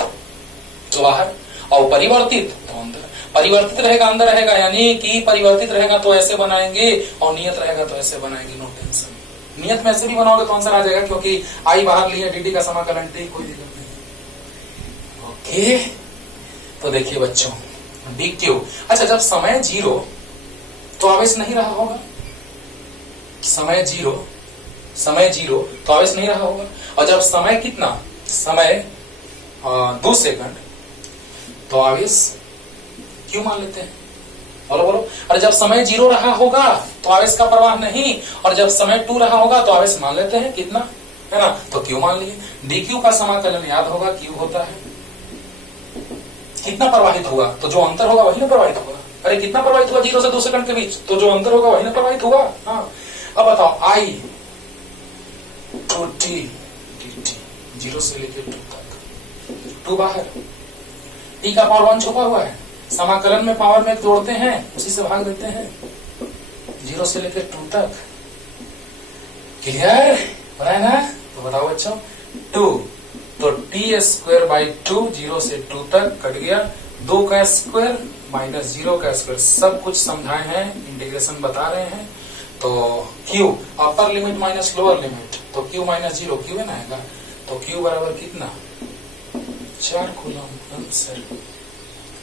तो बाहर, और परिवर्तित तो अंदर। परिवर्तित रहेगा अंदर रहेगा, यानी कि परिवर्तित रहेगा तो ऐसे बनाएंगे और नियत रहेगा तो ऐसे बनाएंगे, नो टेंशन। नियत में ऐसे भी बनाओगे तो आंसर आ जाएगा, क्योंकि I बाहर लिया, dt का समाकलन T, कोई दिक्कत नहीं। ओके, तो देखिए बच्चों, dQ, अच्छा जब समय 0 तो आवेश नहीं रहा होगा, समय 0 तो आवेश नहीं रहा होगा। और जब समय कितना, समय 2 सेकंड तो आवेश क्यों मान लेते हैं? बोलो बोलो। और जब समय 0 रहा होगा तो आवेश का प्रवाह नहीं, और जब समय 2 रहा होगा तो आवेश मान लेते हैं कितना, है ना? तो क्यों मान लिए। dQ का समाकलन याद होगा, क्यू होता है कितना प्रवाहित होगा, तो जो अंतर होगा वही ना प्रवाहित होगा। अरे कितना प्रवाहित हुआ 0 से 2 सेकंड के बीच, तो जो अंतर होगा वही ना प्रवाहित होगा। हाँ, अब बताओ, I 2T dt, 0 से लेकर 2 तक, 2 बाहर, T का पावर 1 छुपा हुआ है। समाकलन में पावर में जोड़ते हैं, उसी से भाग देते हैं, 0 से लेकर 2 तक। क्लियर हो रहा है ना? तो बताओ बच्चों, 2 तो T²/2, 0 से 2 तक कट गया, 2 का स्क्वायर माइनस 0 का स्क्वायर, सब कुछ समझाए हैं, इंटीग्रेशन बता रहे हैं। तो Q upper limit minus lower limit, तो Q माइनस 0, Q ना आएगा, तो Q बराबर कितना, 4 कूलम आंसर।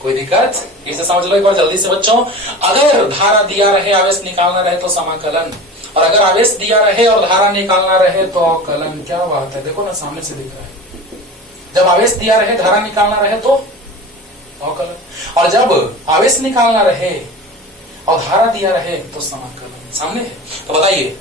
कोई दिक्कत? इसे समझ लो एक बार जल्दी से बच्चों। अगर धारा दिया रहे आवेश निकालना रहे तो समाकलन, और अगर आवेश दिया रहे और धारा निकालना रहे तो अवकलन। क्या बात है, देखो ना सामने से दिख रहा है। जब आवेश दिया रहे धारा निकालना रहे तो अवकलन, और जब आवेश निकालना रहे और धारा दिया रहे तो समाकलन। सामने है। तो बताइए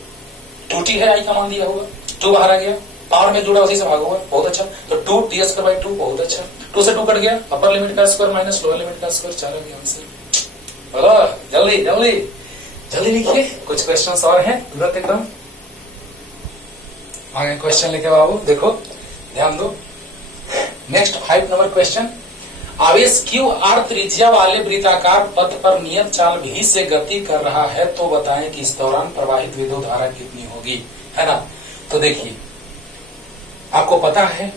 2t है, आई का मान दिया होगा, 2 बाहर आ गया, पावर में जुड़ा उसी से भाग होगा, बहुत अच्छा। तो 2t²/2 बहुत अच्छा, 2 से 2 कट गया, अपर लिमिट का स्क्वायर माइनस लोअर लिमिट का स्क्वायर, 4 आ गया आंसर। बोलो जल्दी जल्दी जल्दी लिखिए, कुछ क्वेश्चन और हैं तुरंत एकदम आगे क्वेश्चन लेके बाबू, देखो ध्यान दो। नेक्स्ट 5 नंबर क्वेश्चन, आवेश q r त्रिज्या वाले वृत्ताकार पथ पर नियत चाल v से गति कर रहा है, तो बताएं कि इस दौरान प्रवाहित विद्युत धारा कितनी होगी, है ना। तो देखिए आपको पता है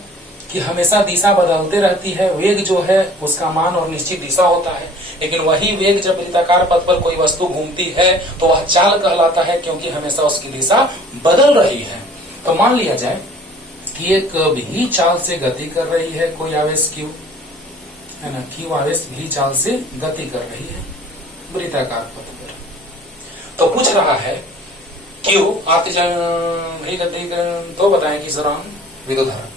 कि हमेशा दिशा बदलते रहती है, वेग जो है उसका मान और निश्चित दिशा होता है, लेकिन वही वेग जब वृत्ताकार पथ पर कोई वस्तु घूमती है तो वह चाल कहलाता है, क्योंकि हमेशा उसकी दिशा बदल रही है। तो मान लिया जाए कि एक भी चाल से गति कर रही है कोई आवेश q, है ना, q आवेश भी चाल से गति कर रही है वृत्ताकार पथ पर। तो पूछ रहा है q आपकी भी गति तो बताएं कि दौरान विद्युत धारा।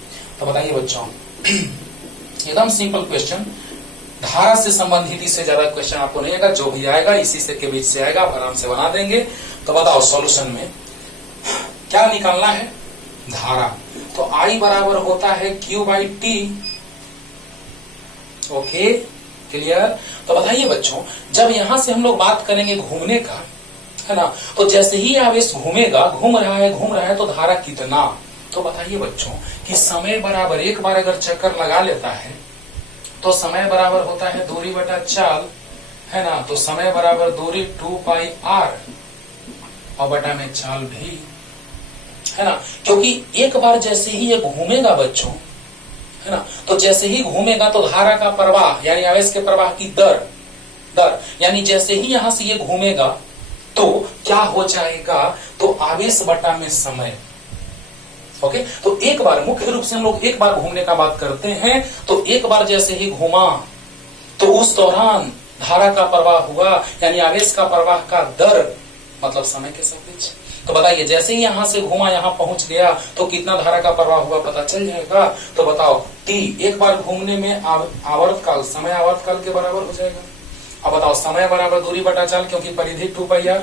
तो बताइए बच्चों एकदम सिंपल क्वेश्चन, धारा से संबंधित इससे ज्यादा क्वेश्चन आपको नहीं आएगा, जो भी आएगा इसी से के बीच से आएगा, आप आराम से बना देंगे। तो बताओ सॉल्यूशन में क्या निकालना है, धारा। तो I बराबर होता है q/t। Okay clear. तो बताइए बच्चों जब यहां से हम लोग बात करेंगे घूमने का, है ना, तो जैसे ही आवेश घूमेगा, घूम रहा है तो धारा कितना। तो बताइए बच्चों कि समय बराबर, एक बार अगर चक्कर लगा लेता है तो समय बराबर होता है दूरी बटा चाल, है ना। तो समय बराबर दूरी 2πr और बटा में चाल भी, है ना, क्योंकि एक बार जैसे ही ये घूमेगा बच्चों, है ना, तो जैसे ही घूमेगा तो धारा का प्रवाह यानी आवेश के प्रवाह की दर यानी जैसे ही यहां से ये घूमेगा तो क्या हो जाएगा, तो आवेश बटा में समय। ओके, तो एक बार मुख्य रूप से हम लोग एक बार घूमने का बात करते हैं, तो एक बार जैसे ही घूमा तो उस दौरान धारा का प्रवाह हुआ यानी आवेश का प्रवाह का दर मतलब समय के सापेक्ष। तो बताइए जैसे ही यहां से घूमा यहां पहुंच गया तो कितना धारा का प्रवाह हुआ पता चल जाएगा। तो बताओ t एक बार घूमने में आवर्तकाल, समय आवर्तकाल के बराबर हो जाएगा। अब बताओ समय बराबर दूरी बटा चाल, क्योंकि परिधि 2πr,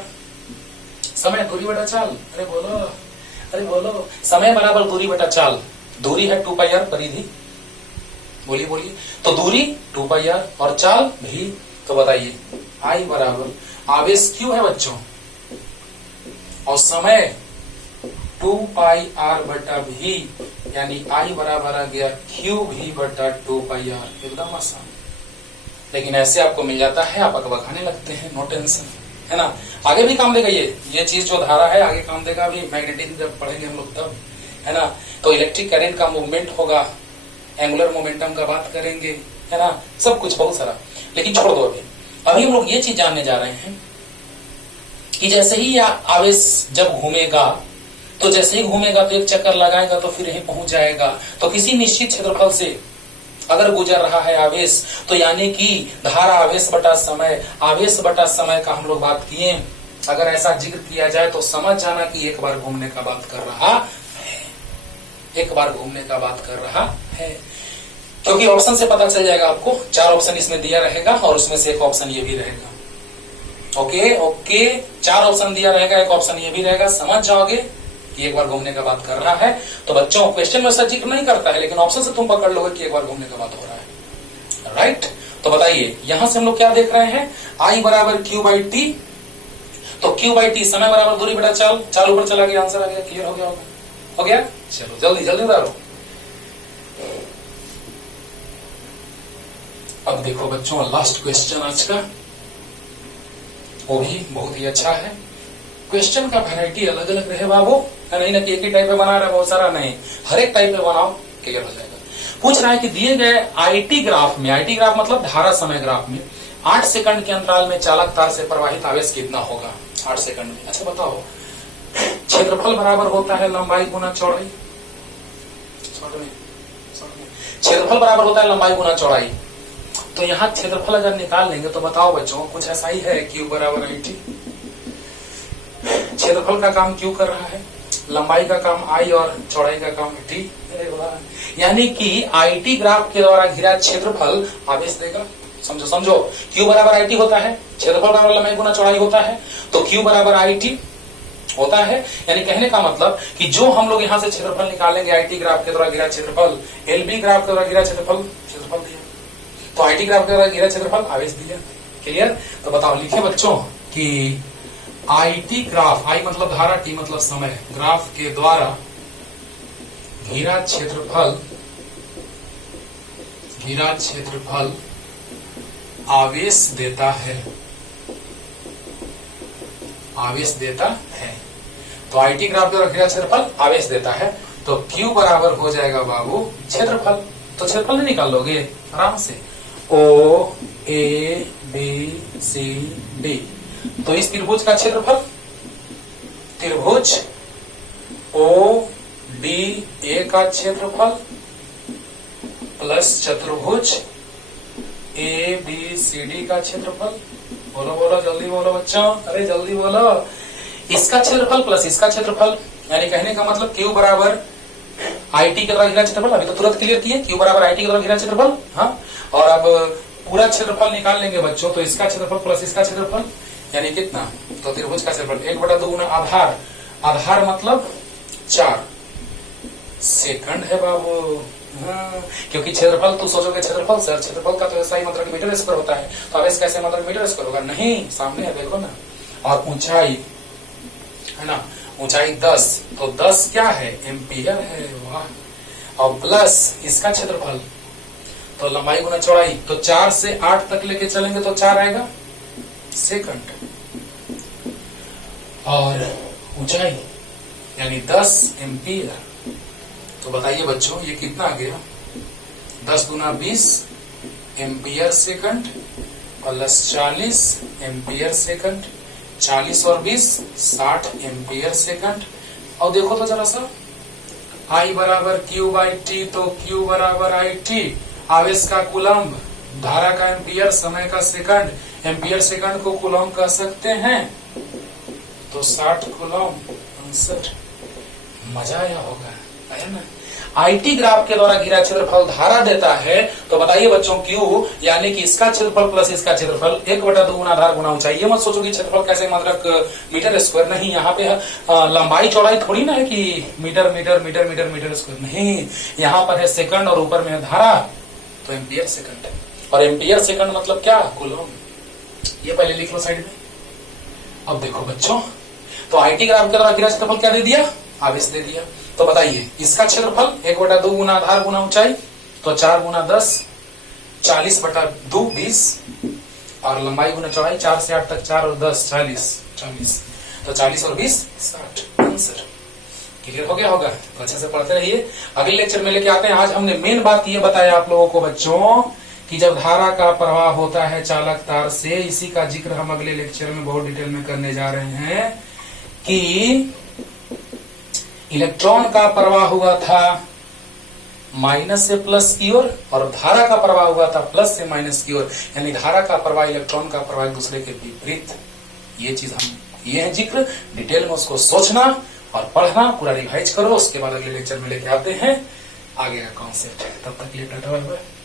समय दूरी बटा चाल, अरे बोलो समय बराबर दूरी बटा चाल, दूरी है 2πr, परिधि बोलिए तो दूरी 2πr और चाल भी। तो बताइए I बराबर आवेश q है बच्चों और समय 2πr बटा v, यानी I बराबर आ गया q बटा 2πr। एकदम आसान, लेकिन ऐसे आपको मिल जाता है, आप अकबकाने लगते हैं, नो टेंशन, है ना। आगे भी काम देगा ये चीज जो धारा है आगे काम देगा, अभी मैग्नेटिज्म जब पढ़ेंगे हम लोग तब, है ना। तो इलेक्ट्रिक करंट का मूवमेंट होगा, एंगुलर मोमेंटम का बात करेंगे, है ना, सब कुछ बहुत सारा, लेकिन छोड़ दो अभी हम लोग ये चीज जानने जा रहे हैं कि जैसे ही आवेश जब घूमेगा तो जैसे ही घूमेगा तो एक चक्कर लगाएगा तो फिर यहीं पहुंच जाएगा। तो किसी निश्चित क्षेत्रफल से अगर गुजर रहा है आवेश, तो यानी कि धारा आवेश बटा समय का हम लोग बात किए। अगर ऐसा जिक्र किया जाए तो समझ जाना कि एक बार घूमने का बात कर रहा है, एक बार घूमने का बात कर रहा है, क्योंकि ऑप्शन से पता चल जाएगा आपको। 4 ऑप्शन इसमें दिया रहेगा और उसमें से एक ऑप्शन ये भी रहेगा। ओके 4 ऑप्शन दिया रहेगा, एक ऑप्शन ये भी रहेगा, समझ जाओगे कि एक बार घूमने का बात कर रहा है। तो बच्चों क्वेश्चन में ऐसा जिक्र नहीं करता है, लेकिन ऑप्शन से तुम पकड़ लोगे कि एक बार घूमने का बात हो रहा है, राइट। तो बताइए यहां से हम लोग क्या देख रहे हैं, I बराबर q/t। तो q/t समय बराबर दूरी बटा चाल ऊपर चला गया, आंसर आ गया, क्लियर हो गया। चलो जल्दी उतारो। अब देखो बच्चों लास्ट क्वेश्चन आज का, वो भी बहुत ही अच्छा है। क्वेश्चन का वैरायटी अलग अलग रहे बाबू, नहीं ना कि एक ही टाइप में बना रहे बहुत सारा, नहीं, हर एक टाइप में बनाओ, क्लियर हो जाएगा। पूछ रहा है कि दिए गए IT ग्राफ में, IT ग्राफ मतलब धारा समय ग्राफ में 8 सेकंड के अंतराल में चालक तार से प्रवाहित आवेश कितना होगा 8 सेकंड में। अच्छा बताओ, क्षेत्रफल बराबर होता है लंबाई गुना चौड़ाई, क्षेत्रफल बराबर होता है लंबाई गुना चौड़ाई। तो यहाँ क्षेत्रफल अगर निकाल लेंगे तो बताओ बच्चों, कुछ ऐसा ही है, क्यू बराबर आई टी। क्षेत्रफल का काम क्यू कर रहा है, लंबाई का काम आई और चौड़ाई का काम टी। यानी कि आई टी ग्राफ के द्वारा घिरा क्षेत्रफल आवेश देगा। समझो समझो, क्यू बराबर आई टी होता है, क्षेत्रफल बराबर लंबाई गुना चौड़ाई होता है, तो क्यू बराबर आई टी होता है। यानी कहने का मतलब कि जो हम लोग यहाँ से क्षेत्रफल निकालेंगे आई टी ग्राफ के द्वारा घिरा क्षेत्रफल, एल बी ग्राफ के द्वारा घिरा क्षेत्रफल दिया, तो आई टी ग्राफ के द्वारा घिरा क्षेत्रफल आवेश दिया। क्लियर? तो बताओ, लिखे बच्चों कि आई टी ग्राफ, आई मतलब धारा, टी मतलब समय, ग्राफ के द्वारा घिरा क्षेत्रफल आवेश देता है, आवेश देता है। तो आई टी ग्राफ के द्वारा घिरा क्षेत्रफल आवेश देता है, तो Q बराबर हो जाएगा बाबू क्षेत्रफल। तो क्षेत्रफल निकाल लोगे आराम से, ओ ए बी सी डी। तो इस त्रिभुज का क्षेत्रफल, त्रिभुज ओ डी ए का क्षेत्रफल प्लस चतुर्भुज ए बी सी डी का क्षेत्रफल। बोलो बोलो जल्दी बोलो बच्चों, अरे जल्दी बोलो। इसका क्षेत्रफल प्लस इसका क्षेत्रफल, यानी कहने का मतलब Q बराबर आई टी के द्वारा घिरा क्षेत्रफल। अभी तो तुरंत क्लियर किए, Q बराबर आई टी के द्वारा घिरा क्षेत्रफल। हाँ, और अब पूरा क्षेत्रफल निकाल लेंगे बच्चों, तो इसका क्षेत्रफल प्लस इसका क्षेत्रफल यानी कितना, तो त्रिभुज का क्षेत्रफल 1/2 गुना आधार, आधार मतलब 4 सेकंड है बाबू। हाँ, क्योंकि क्षेत्रफल तो सोचोगे क्षेत्रफल सर, क्षेत्रफल का तो ऐसा ही मतलब मीटर स्क्वायर होता है, तो आवेश कैसे मतलब मीटर स्क्वायर होगा? नहीं, सामने है देखो ना। और ऊंचाई है ना, ऊंचाई 10, तो 10 क्या है? एम्पियर है। वाह। और प्लस इसका क्षेत्रफल, तो लंबाई गुना चौड़ाई, तो 4 से 8 तक लेके चलेंगे तो 4 आएगा सेकंड। और ऊंचाई यानी 10 एम्पियर। तो बताइए बच्चों ये कितना आ गया? 10 गुना 20 ampere second plus 40 ampere second, 40 और 20 60 एम्पियर सेकंड। और देखो तो जरा सा, I बराबर Q बाई टी, तो Q बराबर आई टी, आवेश का कूलम्ब, धारा का एम्पियर, समय का सेकंड, एम्पियर सेकंड को कूलम्ब कह सकते हैं, तो 60 कूलम्ब 59। मजा आया होगा, है ना? आईटी ग्राफ के द्वारा घिरा क्षेत्रफल धारा देता है, तो बताइए बच्चों Q यानी कि इसका क्षेत्रफल प्लस इसका क्षेत्रफल 1/2 गुना आधार गुना ऊंचाई। ये मत सोचो कि क्षेत्रफल कैसे मतलब मीटर स्क्वायर, नहीं, यहाँ पे लंबाई चौड़ाई थोड़ी ना है कि metre metre metre metre metre square, नहीं, यहाँ पर है सेकंड और ऊपर में है धारा, तो एम्पियर सेकंड। और एम्पियर सेकंड मतलब क्या? कूलम। ये पहले लिख लो साइड में। अब देखो बच्चों, तो आईटी ग्राफ के द्वारा घिरा क्षेत्रफल क्या दे दिया? आवेश दे दिया। तो बताइए इसका क्षेत्रफल 1/2 गुना आधार गुना ऊंचाई, तो 4 गुना 10 40/2 20, और लंबाई गुना चौड़ाई 4 से 8 तक 4 और 10 40, तो 40 और 20 60 आंसर। क्लियर हो गया होगा? तो अच्छे से पढ़ते रहिए। अगले लेक्चर में लेके आते हैं। आज हमने मेन बात ये बताया आप लोगों को बच्चों कि जब धारा का प्रवाह होता है चालक तार से, इसी का जिक्र हम अगले लेक्चर में बहुत डिटेल में करने जा रहे हैं कि इलेक्ट्रॉन का प्रवाह हुआ था माइनस से प्लस की ओर और धारा का प्रवाह हुआ था प्लस से माइनस की ओर, यानी धारा का प्रवाह इलेक्ट्रॉन का प्रवाह एक दूसरे के विपरीत। ये चीज ये है जिक्र, डिटेल में उसको सोचना और पढ़ना, पूरा रिवाइज करो। उसके बाद अगले लेक्चर में लेके आते हैं आगे का कॉन्सेप्ट। तब तक के लिए टाटा बाय बाय।